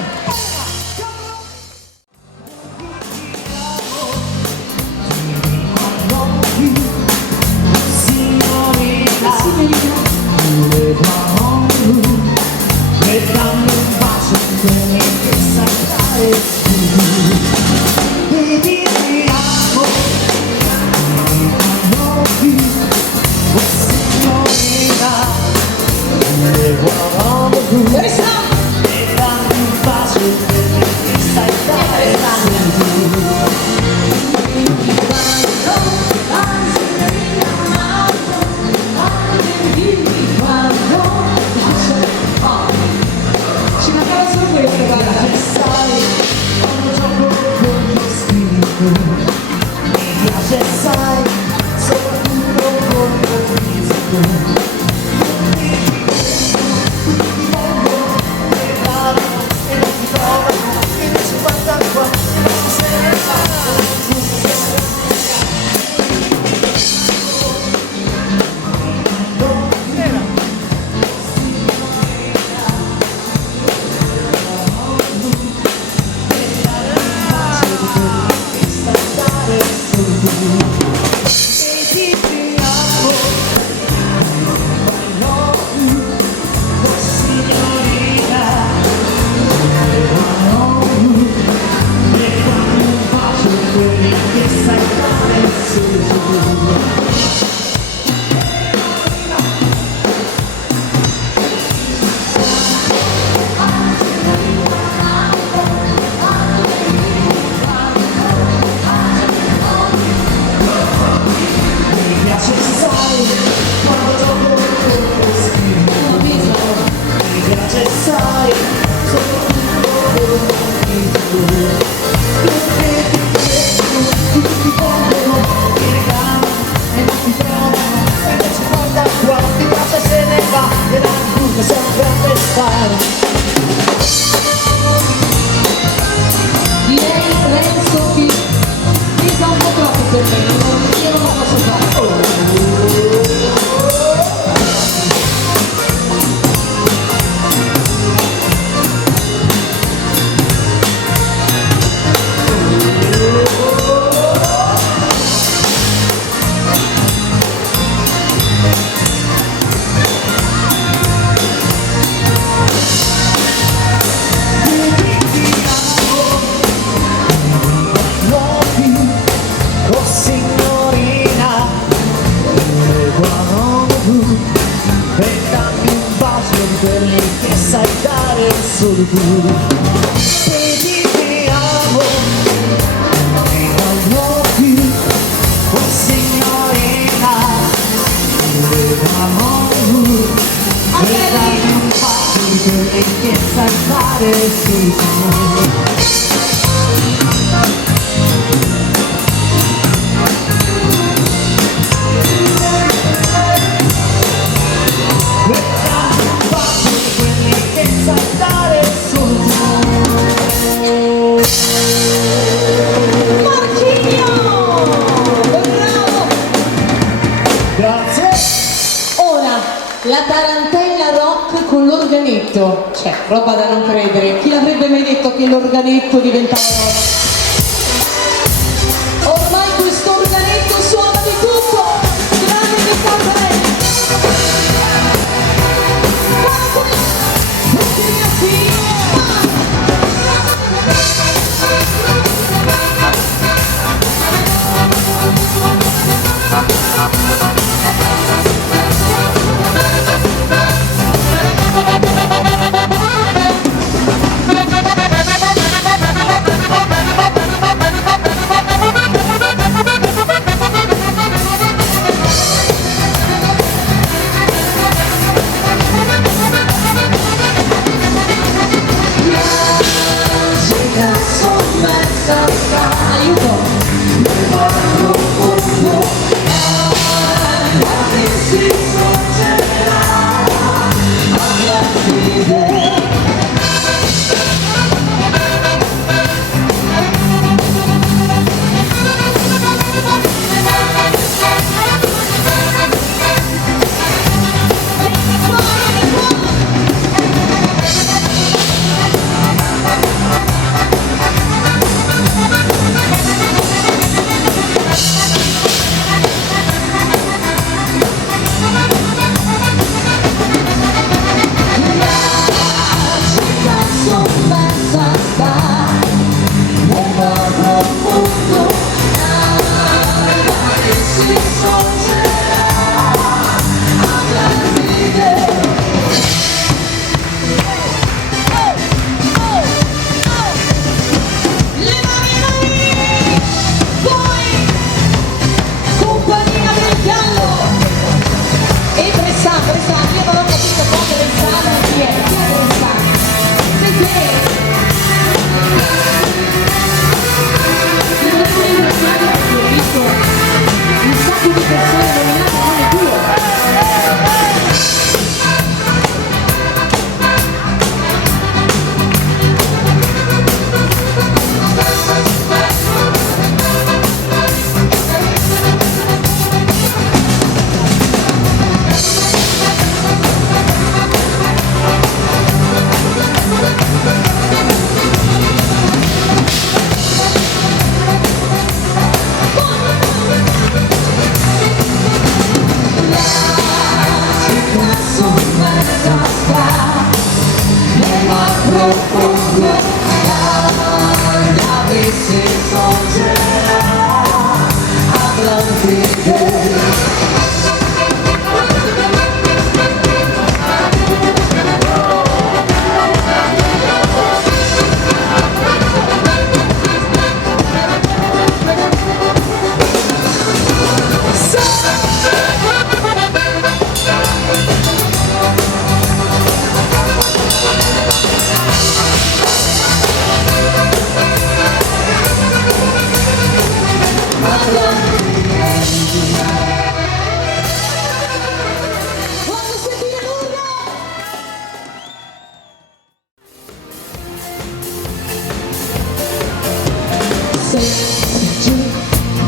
solo tu. Se ti amo e non vuoi più, oh signorina, volevo e darmi un passo di quelli che sai fare solo tu. Marco con l'organetto, cioè roba da non credere. Chi l'avrebbe mai detto che l'organetto diventava... Ormai questo organetto suona di tutto, grande che cantare.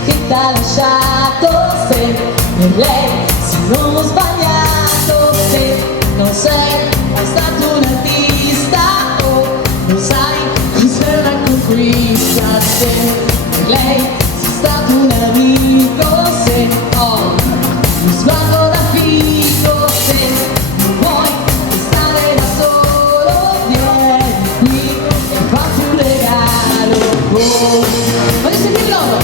Che t'ha lasciato, se per lei se non ho sbagliato, se non sei mai stato un artista o non sai cos'è una conquista, se per lei sei stato un amico, se ho un sguardo da figo, se non vuoi stare da solo, vieni qui e fatti un regalo. Voglio sentire loro.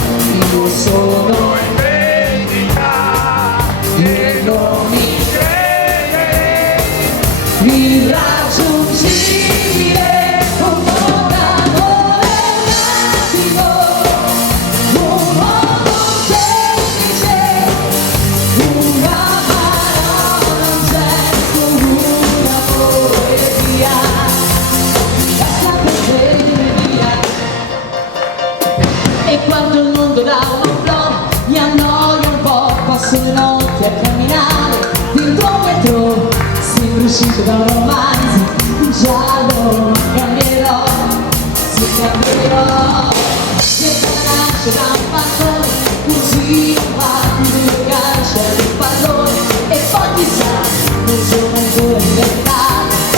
Io sono in vendita e non mi crede, irraggiungibile, un po' d'amore un attimo, un modo semplice, una parola, un gesto, una poesia, basta per venire via. E quando il mondo dà uno flop, mi annoia un po', passo le notti a camminare dentro un metro, sembro uscito da un romanzo, un giallo, cambierò, se cambierò, se nasce da un pallone, così non va più calcio del pallone, e poi chissà, non sono ancora diventato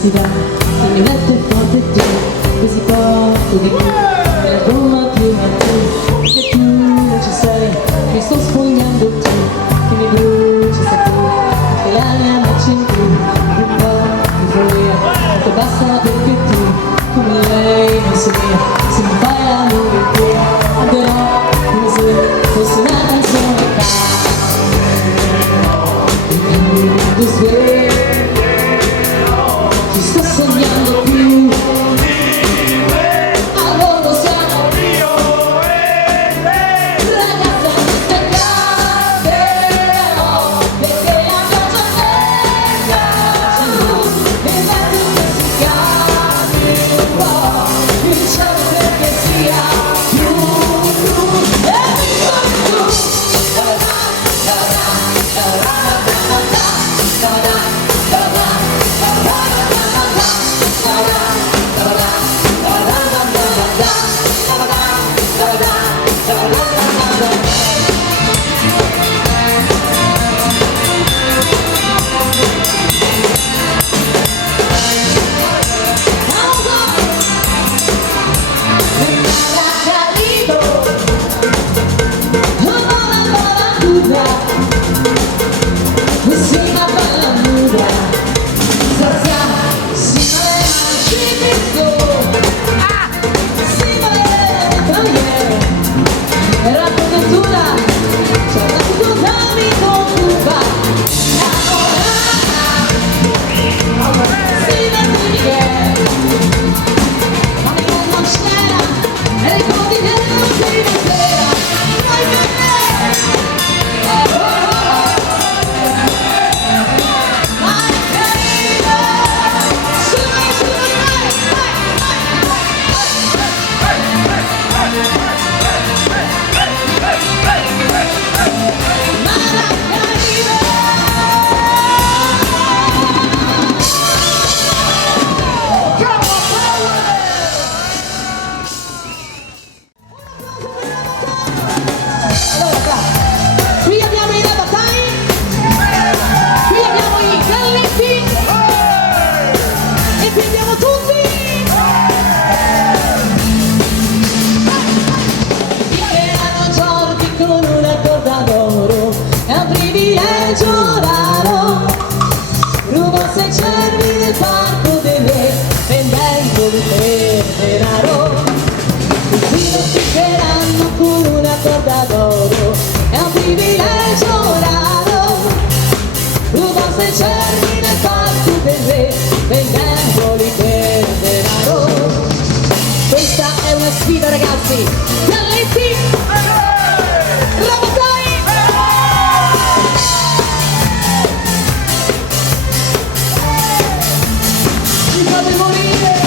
si va, che mi mette forte tu, così poco di più, me la gomma più ma tu, che tu non ci sei, mi sto spogliando tu, che mi bruci sei tu, che la mia marcia in più, un po' di follia, quanto basta perché tu, come lei non sei mia, se mi fai l'amore tu, anderò come se fosse una canzone this way. Ci sto sognando più. Allora siamo io e te. Ragazza non staccate, no, perché la faccia bella. Mi metto che si cambia un po', diciamo perché sia più. Questa è una sfida, ragazzi. Galletti, Rabatai. Mi fate morire.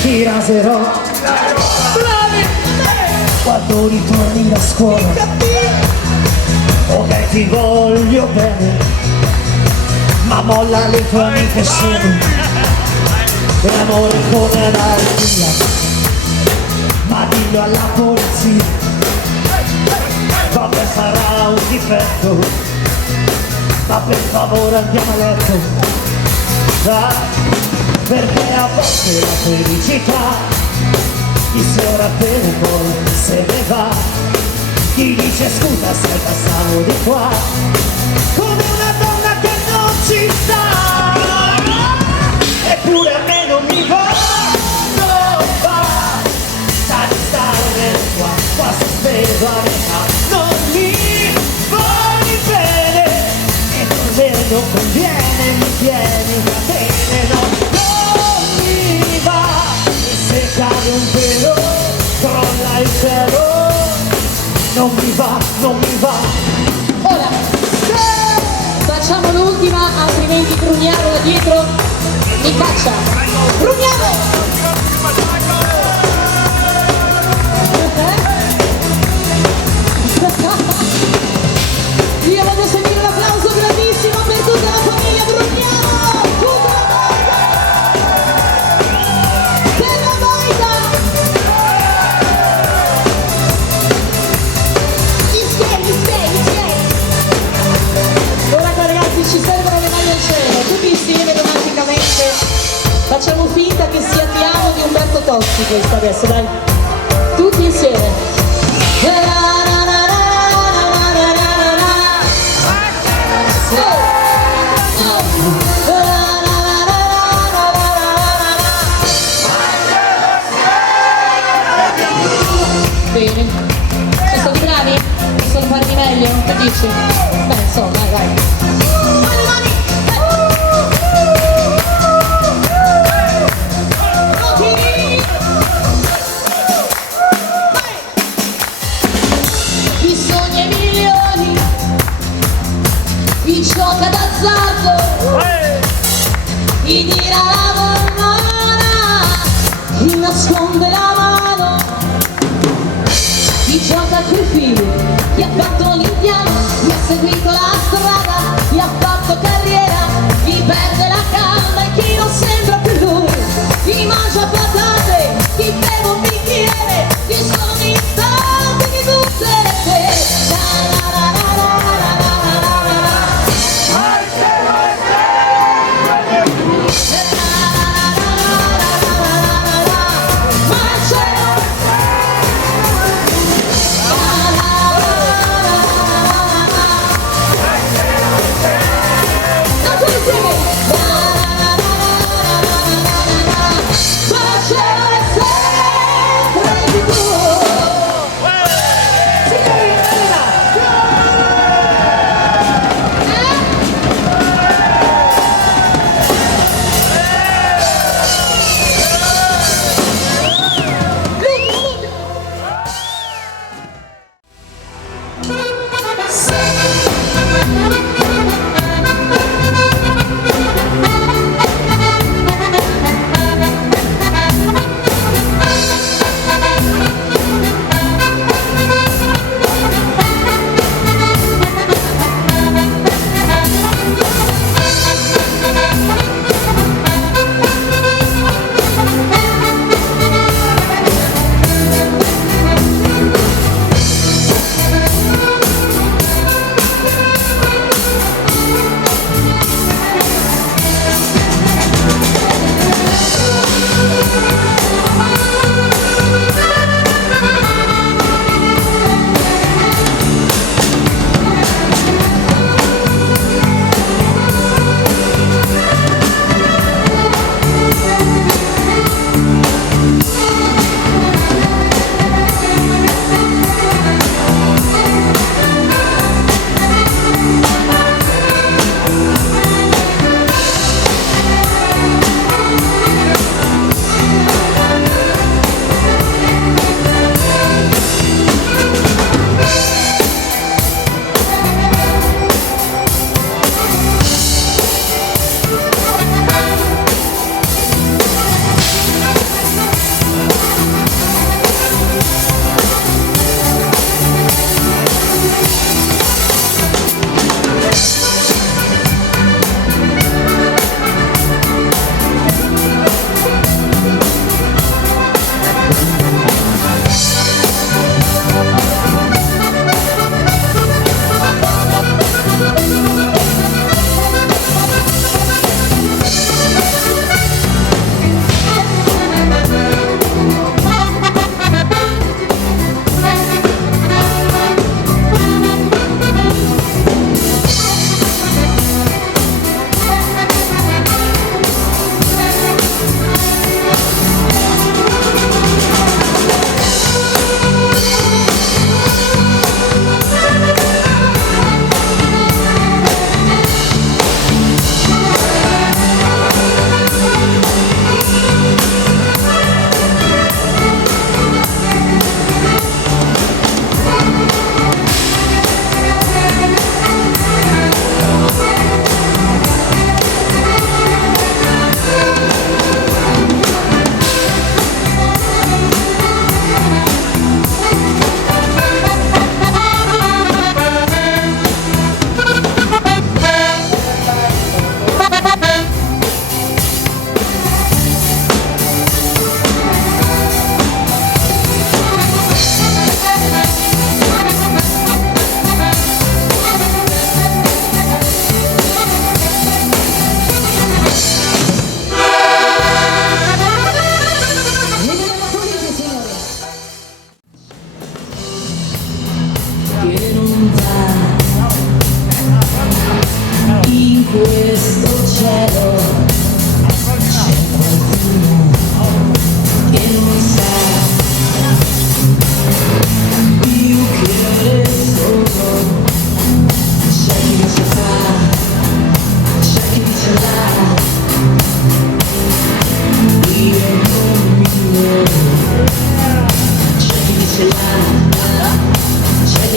Ti raserò quando ritorni da scuola. Ok, ti voglio bene, ma molla le tue amiche scene. L'amore come anarchia, ma dillo alla polizia. Vabbè, sarà un difetto, ma per favore andiamo a letto. Perché a volte la felicità chi sfiora bene poi se ne va. Chi dice scusa se passavo di qua, come una donna che non ci sta. Eppure a me non mi va, non va, sta di stare qua sospeso a metà. Non mi vuoi bene e per me non conviene, mi tieni una bene, no. Se cade un pelo, crolla il cielo. Non mi va, non mi va. Ora, facciamo l'ultima, altrimenti Brugnaro da dietro mi caccia. Brugnaro! Io voglio sentire un applauso grandissimo per tutta la famiglia Brugnaro! ragazzi questa adesso, dai. Tutti insieme. Bene. Sono stati bravi? Possono farmi meglio? Che dici? Beh, insomma, dai. Mani, mani! Chi sogna i milioni, chi gioca d'azzardo, chi tira la banana, chi nasconde la mano, chi gioca coi figli, chi ha fatto l'impiano, chi ha seguito la strada, chi ha fatto carriera, chi perde la calma e chi non sembra più lui, chi mangia patate, chi beve un bicchiere, chi sono gli istanti di tutte le sere.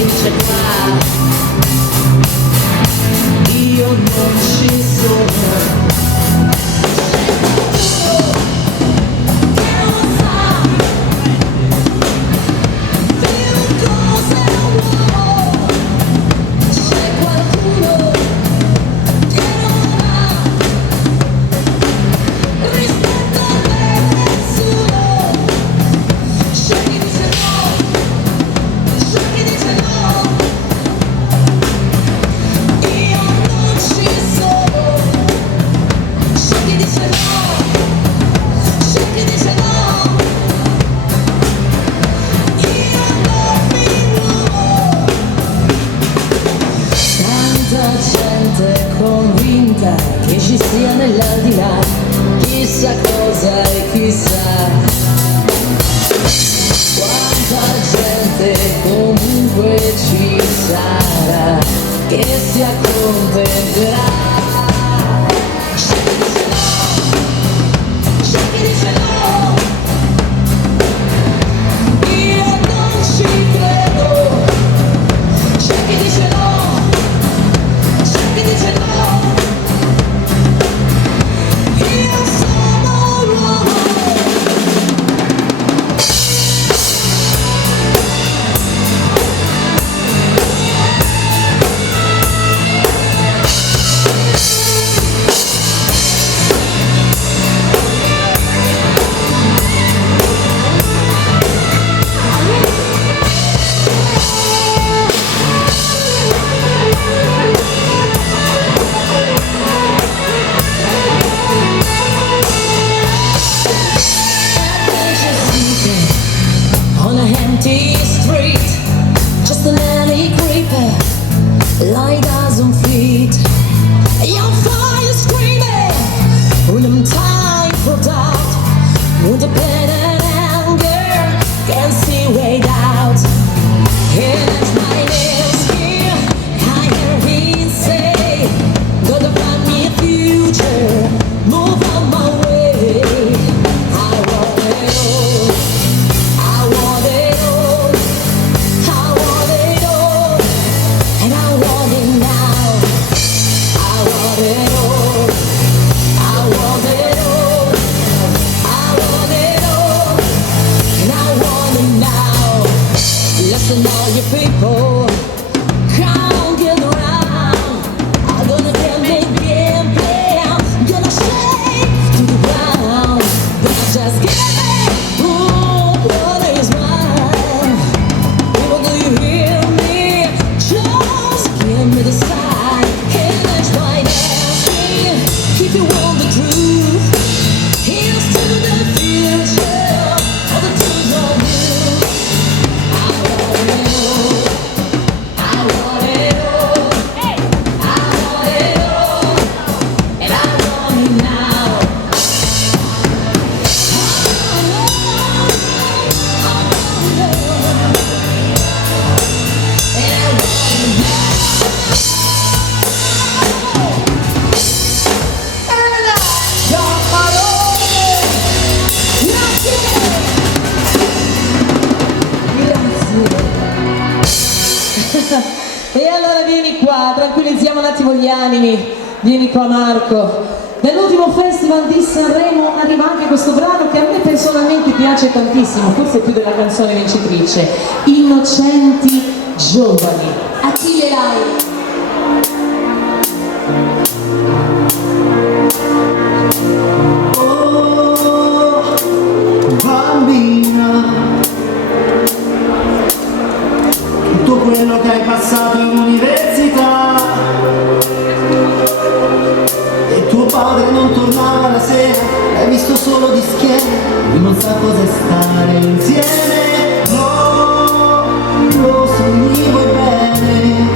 dice qua, io non ci sono. Convinta che ci sia nell'aldilà chissà cosa e chissà quanta gente comunque ci sarà che si accontenterà. C'è chi dice no, io non ci credo. C'è chi dice no, chi dice no, io sono l'uomo. On a empty street, just an alley creeper, light doesn't feed. Young fire screaming, when I'm time for doubt, when the pain and anger can't see way out. Here's my nails here, I hear him say, gonna find me a future, move on my way. I want it all. I want it all, and I want it now. I want it all, I want it all, I want it all, and I want it now. Listen, all you people, come get around. I'm gonna bam, gonna shake to the ground. Gonna just give me what is mine. People, do you hear me? Just give me the sign. And that's why I if you want the truth, here's to the future of the truth of you. I want it all, I want it all, I want it all, and I want it now. E allora vieni qua, tranquillizziamo un attimo gli animi, vieni qua Marco. Nell'ultimo festival di Sanremo arriva anche questo brano che a me personalmente piace tantissimo, forse più della canzone vincitrice, Innocenti Giovani. Achille Lai. Tutto quello che hai passato in università e tuo padre non tornava la sera, l'hai visto solo di schiena, lui non sa cosa è stare insieme. No, lo so, bene,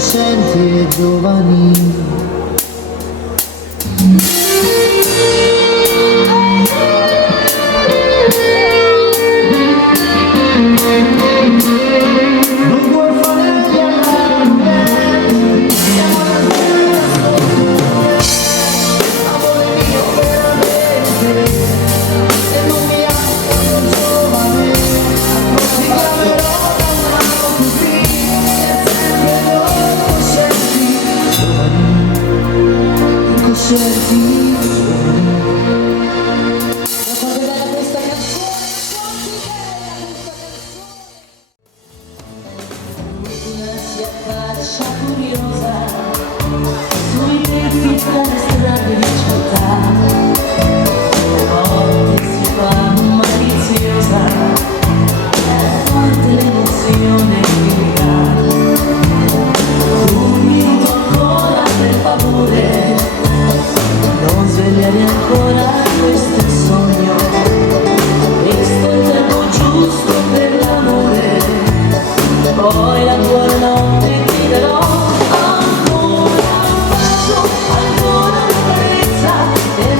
incoscienti e giovani. Non vuoi fare gli amari, siamo alla terra sotto, amore mio veramente, se non mi amo giovane, ti chiamerò da un lato così, e sempre noi incoscienti, giovani, incoscienti. Guardate bene questa canzone, guardate bene questa canzone. Una si affaccia curiosa sui tetti tra le strade di città, a volte si fa maliziosa, a volte l'emozione mi dà. Un minuto ancora per favore, non svegliare ancora questo sogno, questo è il tempo giusto per l'amore, poi la buonanotte ti darò ancora un bacio, ancora una carezza, per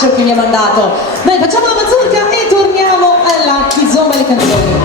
messaggio che mi ha mandato. Beh, facciamo la mazurka e torniamo alla Kizomba e le canzoni.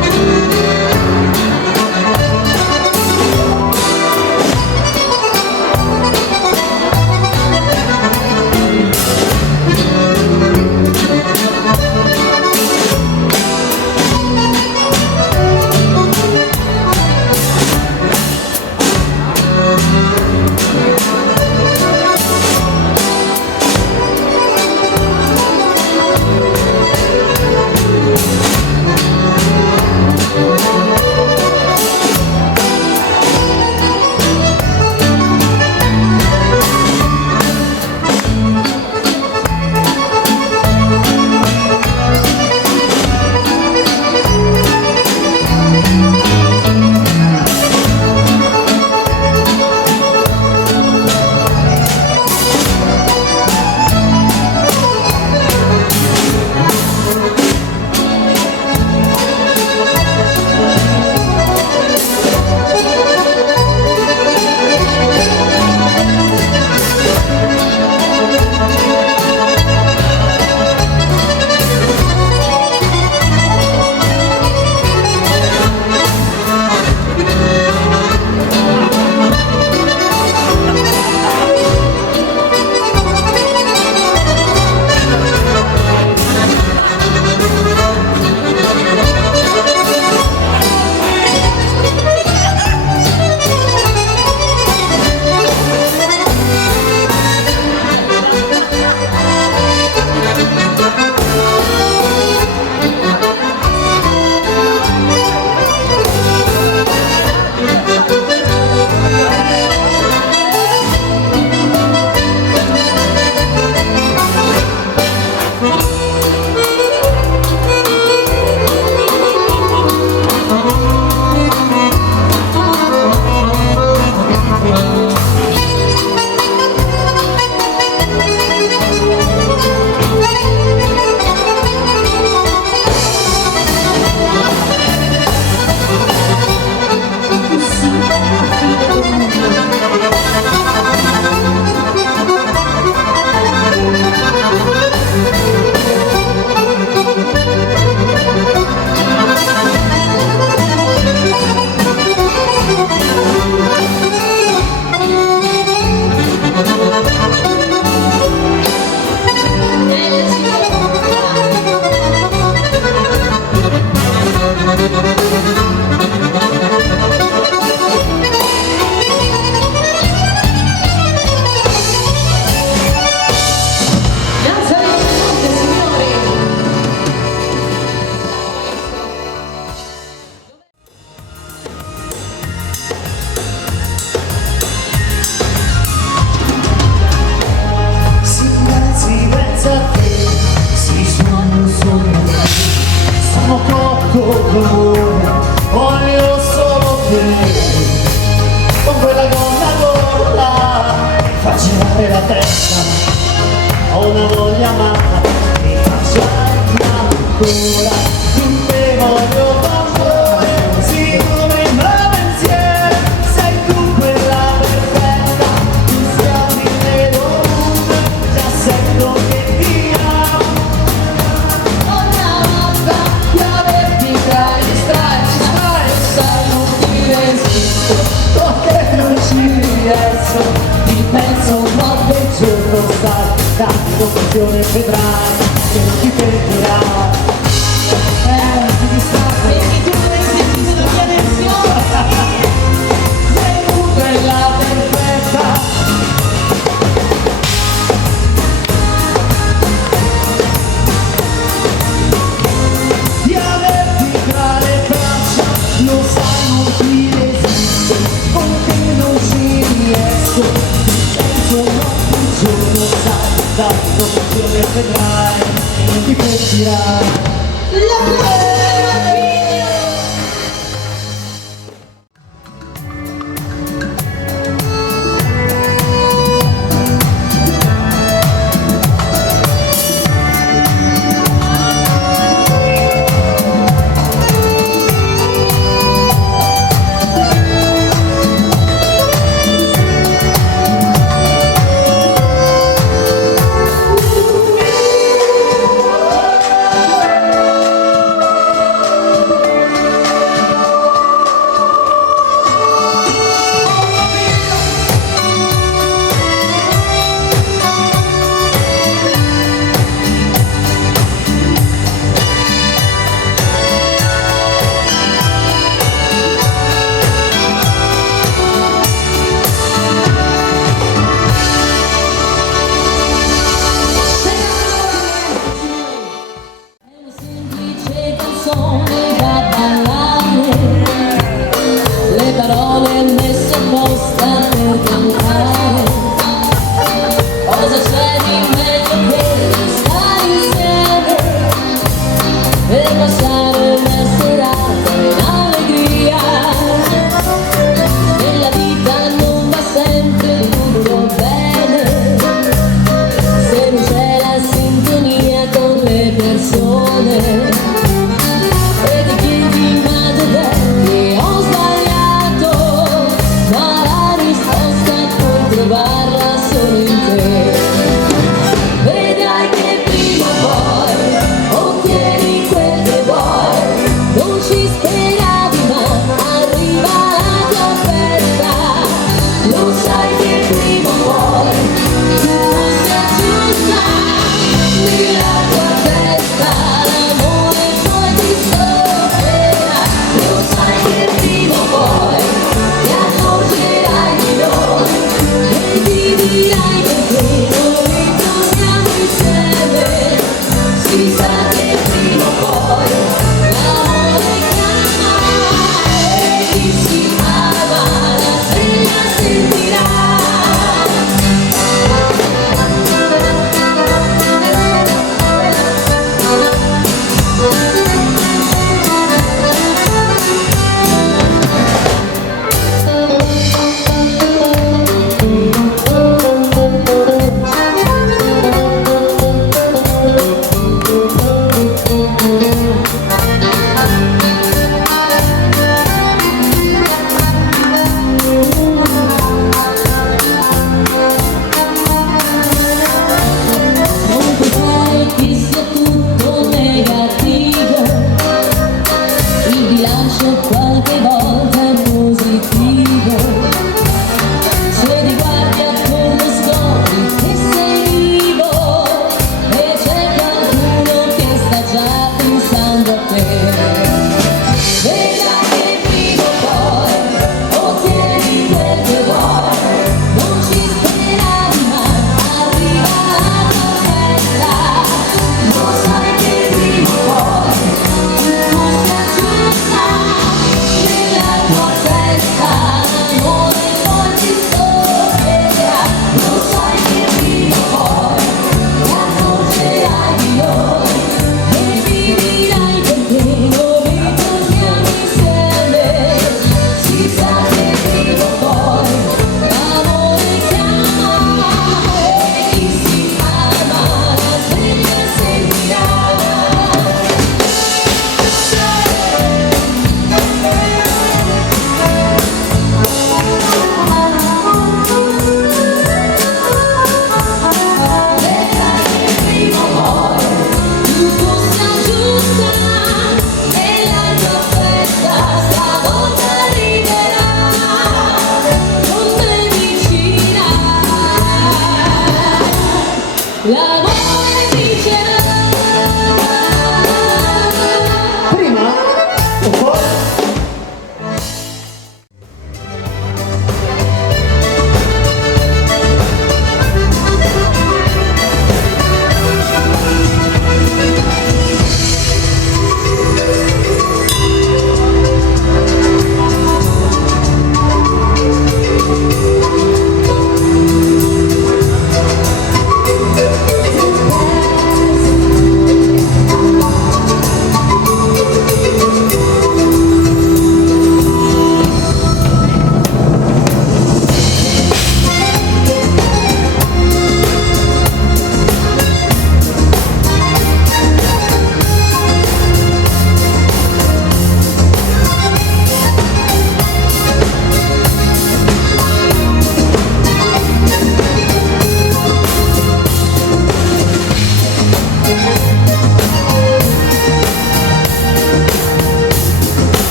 Voglio solo te, con quella gonna corta, fa girare la testa, ho una voglia matta, mi faccia ancora, in te voglio t'amore, siccome in brava insieme, sei tu quella perfetta, tu siamo in vero mondo, già sento che ti amo. Una volta di averti tra gli stracci, sai non ti resisto, Perché non ci riesco, ti penso un po' del giorno, sai, dammi l'occasione, vedrai che non ti perderà. Ti distacco, vedi tu hai sentito la mia tensione, sei tu quella perfetta. Di averti tra le braccia, lo sai non ti resisto, con te non ci riesco, penso notte un giorno, sai, dammi l'occasione, vedrai che non ti perderai.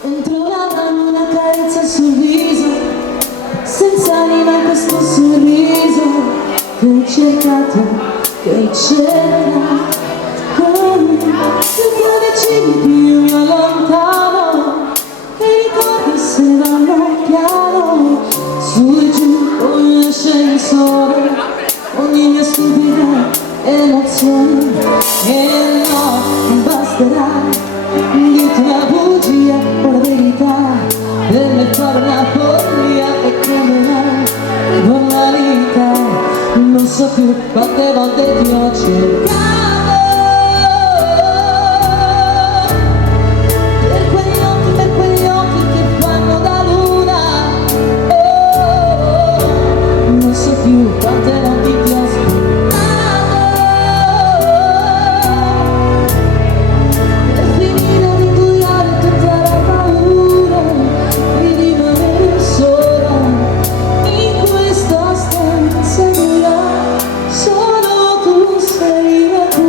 Entro la mano, una carezza sul viso, senza anima in questo sorriso che hai cercato, che hai cercato. Più decidi più io mi allontano e i ricordi se ne vanno piano, su e giù come un ascensore, ogni mia stupida emozione. E no, non basterà dirti una bugia o la verità per me fare una follia e come la normalità. Non so più quante volte ti ho cercato per quegli occhi che fanno da luna. Non so più quante volte ti ho solo tu sei la tua.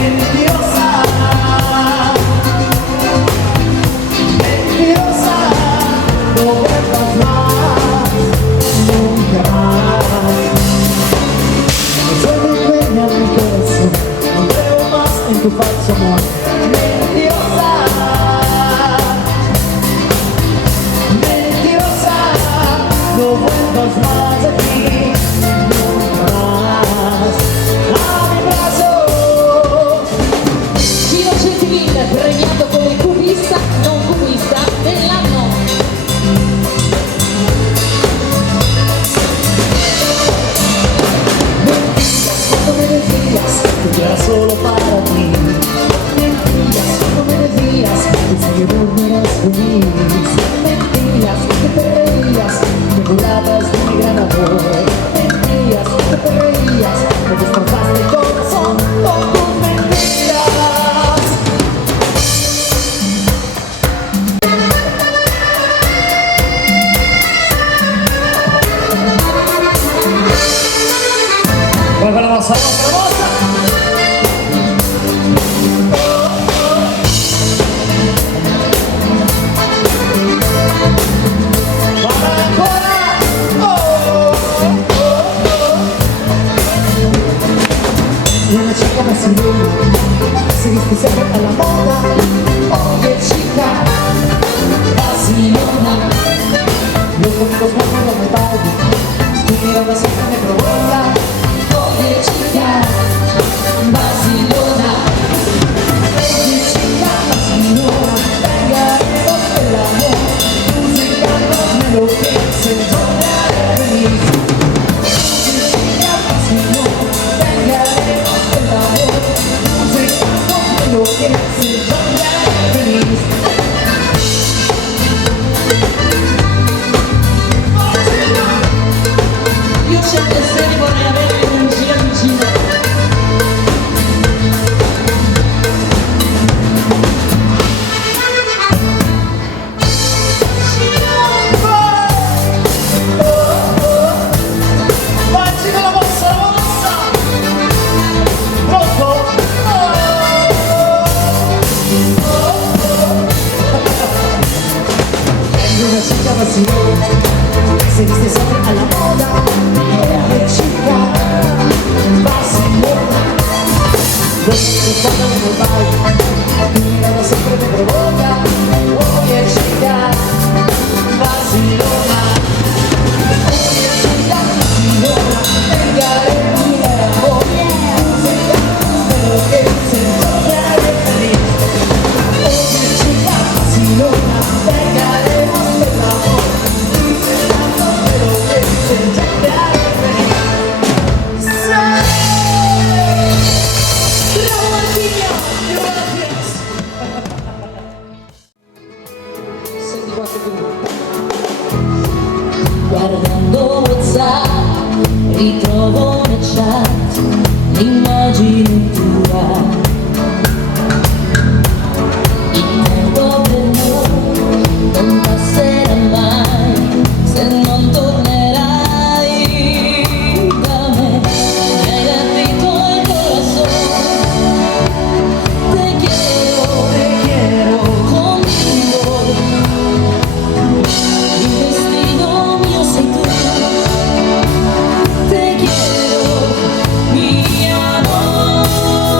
Mentirosa, mentirosa, no vuelvas más, nunca más. Soy muy dueña de mi corazón, no creo más en tu falso amor. Mentirosa, mentirosa, no vuelvas más aquí, nunca más. A mi brazo. Giro 100.000 premiato come cubista, non cubista dell'anno. Cuando me decías que yo era solo para ti, mentiras cuando me decías que si yo no eras feliz, mentiras que te reías, me burlabas de mi gran amor, mentiras que te reías, me destrozaste el corazón con tus mentiras. Vuelve la moza, la moza. Una chica brasileña se viste siempre a la moda. Oye chica, vacilona, los domingos cuando me bailo, tu mirada siempre me provoca. Oye chica, vacilona, oye chica, vacilona, vengaremos el amor, tus encantos me enloquecen, yo me haré feliz. Oye chica, vacilona, vengaremos el amor, tus encantos me enloquecen, yo me haré feliz. Io cerco sempre vorrei avere un'energia vicina. Facci con la mossa, la mossa! Pronto? È una chica vacilona, se viste sempre alla moda. È chica, vacilona, domingo quando me bailo, tu mirada sempre me provoca. Oye chica, vacilona, oye chica, vacilona, vengaremos el amor, tus encantos me enloquecen, yo me haré feliz. Oye chica, vacilona, vengaremos el amor, tus encantos me enloquecen, yo me haré feliz. Bravo Martiglia! Gracias. Senti quanto tu. Guardando WhatsApp ritrovo una chat, l'immagine tua. Il tempo per noi non passerà mai se non tornerai da me. Mi hai rapito il corazón, te quiero conmigo. Il destino mio sei tu, te quiero mi amor.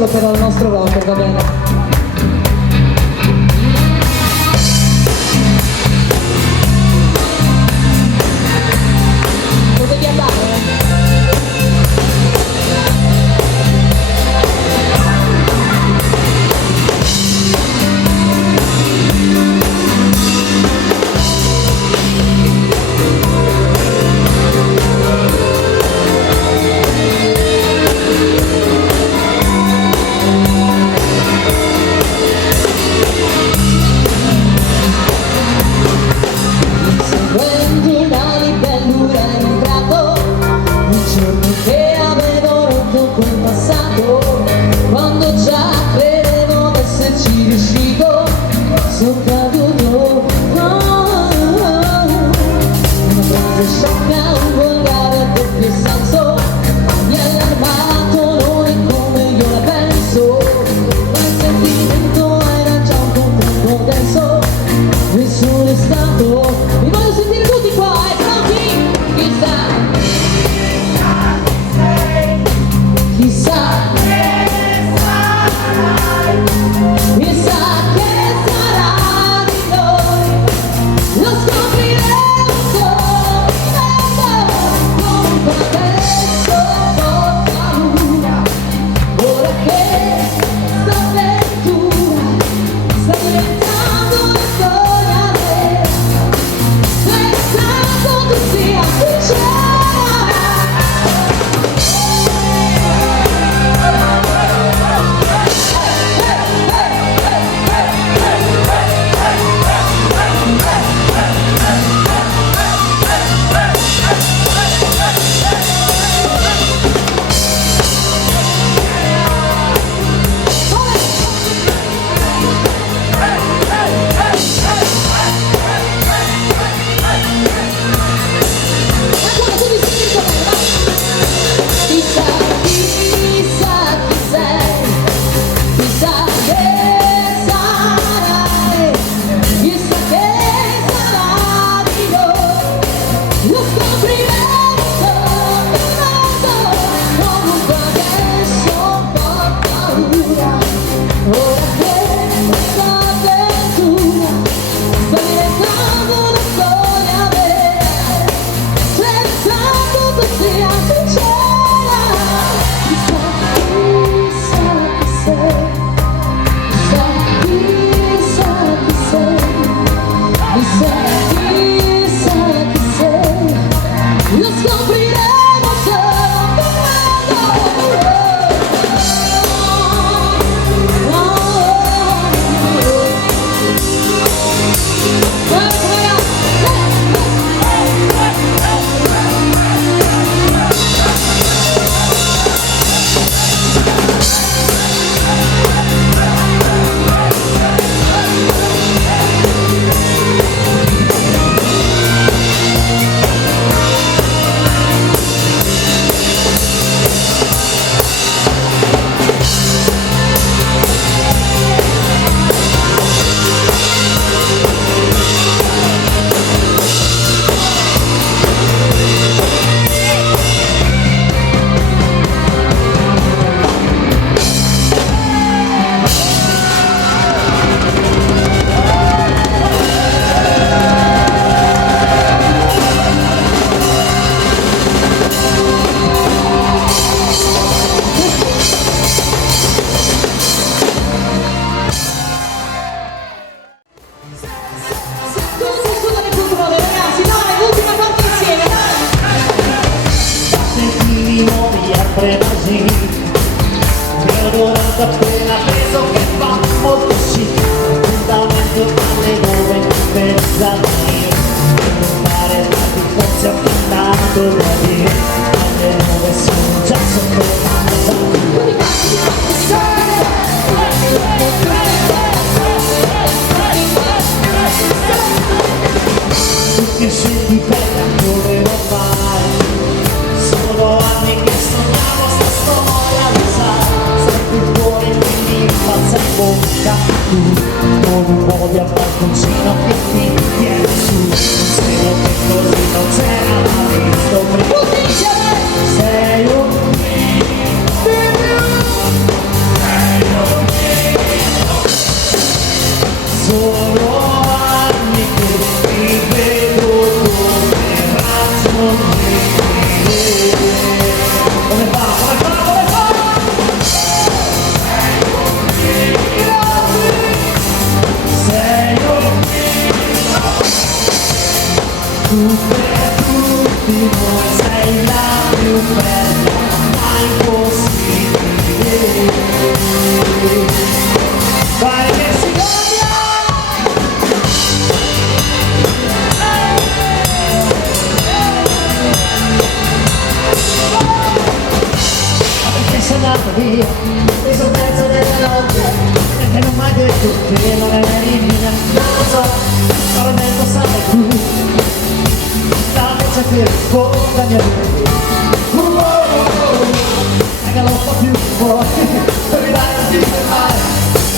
solo però il nostro rocker, va bene? Potevi andare? Quando già credevo d'esserci riuscito, sono caduto. Una frase sciocca, un volgare a doppio senso, mi ha allarmato, non è come io la penso, ma il sentimento era già un contratto denso, e sono stato. Mi voglio sentire tutti qua, pronti? Chissà, chissà. Appena preso che fa molto chic, appuntamento alle 9:30 non fare tardi, forse ho cantato da dire alle 9 sono già sotto casa. Tutti scendi bella dovevo fare, sono anni che sognavo sta storia, lo sai, sempre fuori quindi pazza in bocca, tu con un po' di balconcino che ti viene su, spero che così non c'era mai visto prima. Sei un tu per tutti noi sei la più bella, ma impossibile. Vai che si cambia! Perché sei andata via, questo pezzo della notte, perché non mi hai detto che non eri mia, non lo so, probabilmente sai tu, la voce che risponde a mia vita. Che non sto più fuori, per ridare non ti fermare,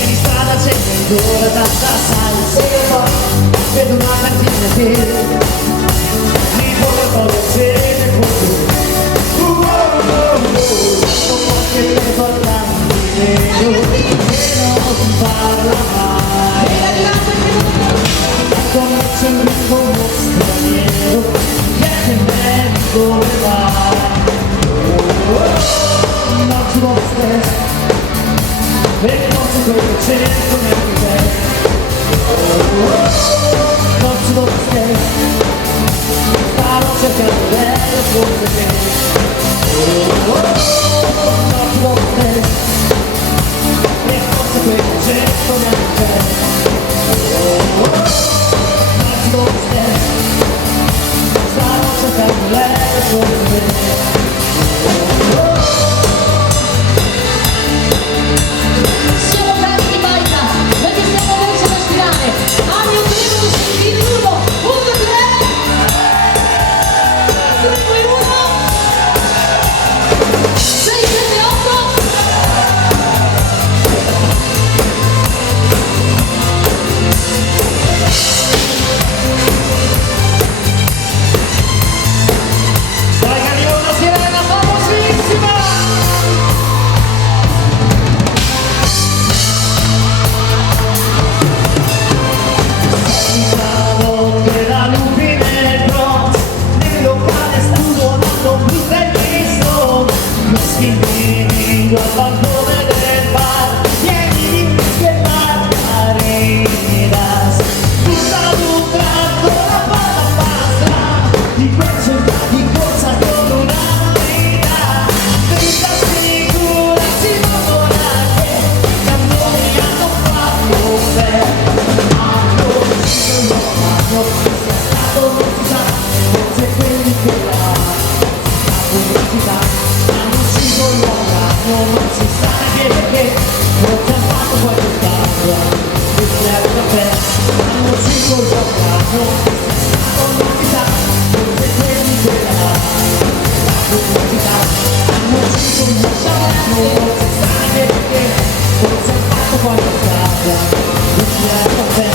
e di strada c'è ancora tanta sale, se io poi vedo una cantina che mi vuole togliere con te. Non può che te parlare di nero, che non parla mai, come c'è un ritmo straniero, niente meglio dove vai. Not to upstairs, make consequences change from everywhere. Not to upstairs, starò cercando belle cose che. Not to upstairs, make consequences change from everywhere. Not to upstairs, starò cercando belle cose che. Siamo bravi di baita, perché siamo veloci da sfidare. Anni un primo in uno, 1, 2, 3, 1, 6, 7, 8. Dai che arriva una sirena famosissima! Che la lupi nel Bronx, nel locale sta suonando Bruce Dickinson, lo schifino al bancone del bar, pieni di whisky e margaritas, tutta ad un tratto la palla basta, di quel soldato di corsa con una vita, dritta sicura si muovono che cannoni hanno fatto per forse quelli che la pubblicità hanno ucciso l'uomo, non si sa neanche perché, forse hanno fatto qualche cambio, questo è un caffè, hanno ucciso l'uomo, non si sa, forse quelli che la pubblicità hanno ucciso l'uomo, non si sa neanche perché, forse hanno fatto qualche cambio, questo è un caffè.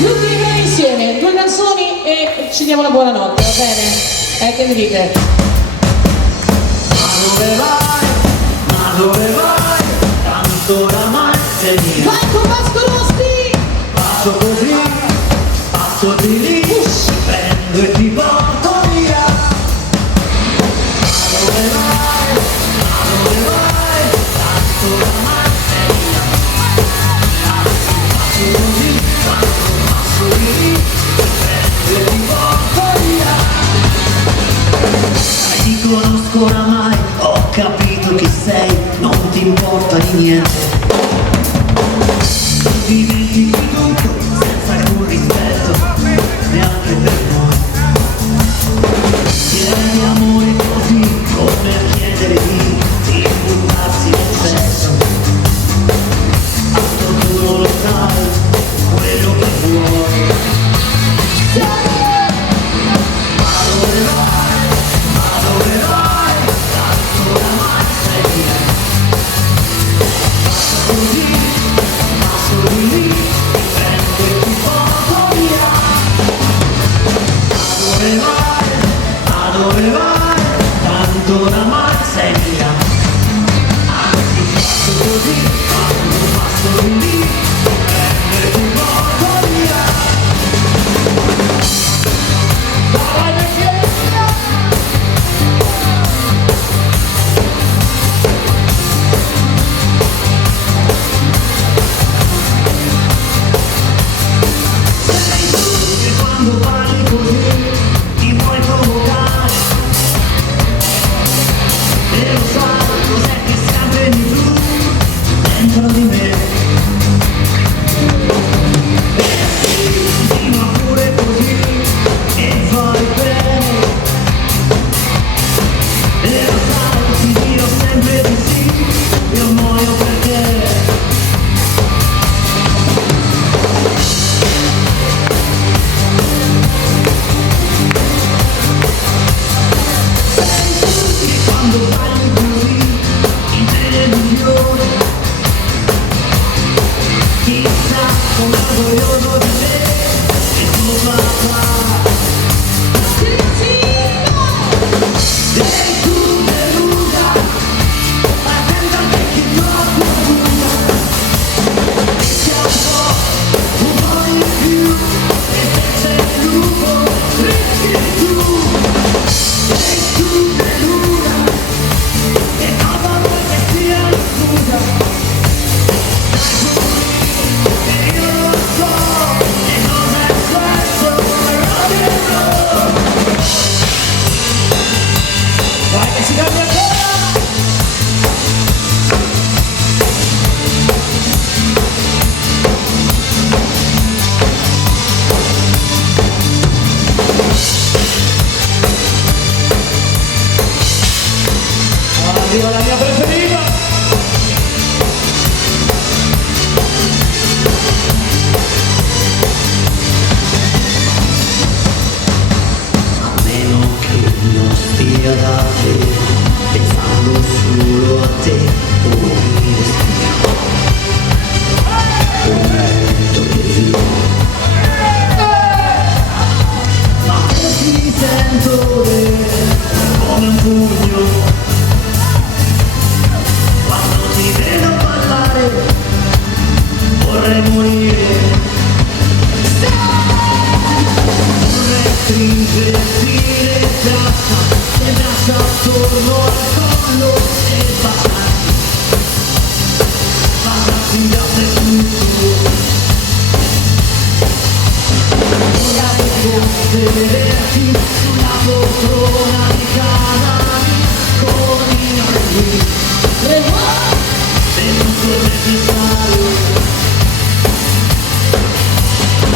L'ultima insieme, 2 canzoni e ci diamo la buonanotte, va bene? Che mi dite? Ma dove vai? Tanto oramai sei mia. Vai con Vasco Rossi! Passo così, passo di lì, prendo e ti porto via. Ma dove vai? Ma dove vai? Tanto oramai sei mia. Passo così, passo di lì, prendo e ti porto via. Ti conosco oramai, ho capito chi sei, non ti importa di niente. Dimentichi tutto senza alcun rispetto, neanche per noi. Chiedi amore così come a chiedere di buttarsi nel sesso. Tanto tu non lo sai, quello che vuoi. Ma dove vai? Ma dove vai? Tanto oramai sei mia. io muoio per te. Quando balli così in televisione, chissà come orgoglioso di te e tuo papà. Sei tu delusa, attenta che chi troppo buia, e sia un po' di più, e se sei il lupo, rischi tu. Sei tu delusa, e cosa vuoi che sia la scusa? Dai e io non so che cosa è questo rock and roll. Dai che ci cambia ancora! Ora arriva la mia preferita! A meno che non stia da te, pensando solo a te, ogni destino, un momento così. Ma se ti sento come un pugno, quando ti vedo parlare, vorrei morire. Vorrei stringerti le braccia attorno al collo e baciarti dappertutto. Vorrei sederti sulla poltrona di casa con i miei se non sia necessario.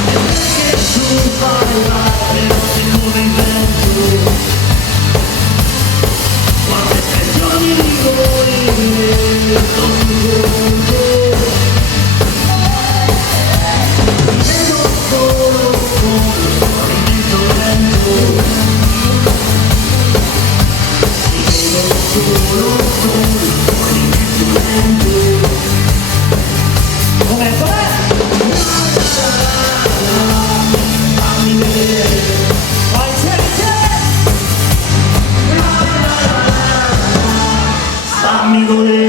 E perché tu fai le notti come il vento, quante stagioni di voi sto sul conto. Vedo solo come un movimento lento, vedo solo come un movimento lento. Com'è? Fammi vedere, vai fammi godere.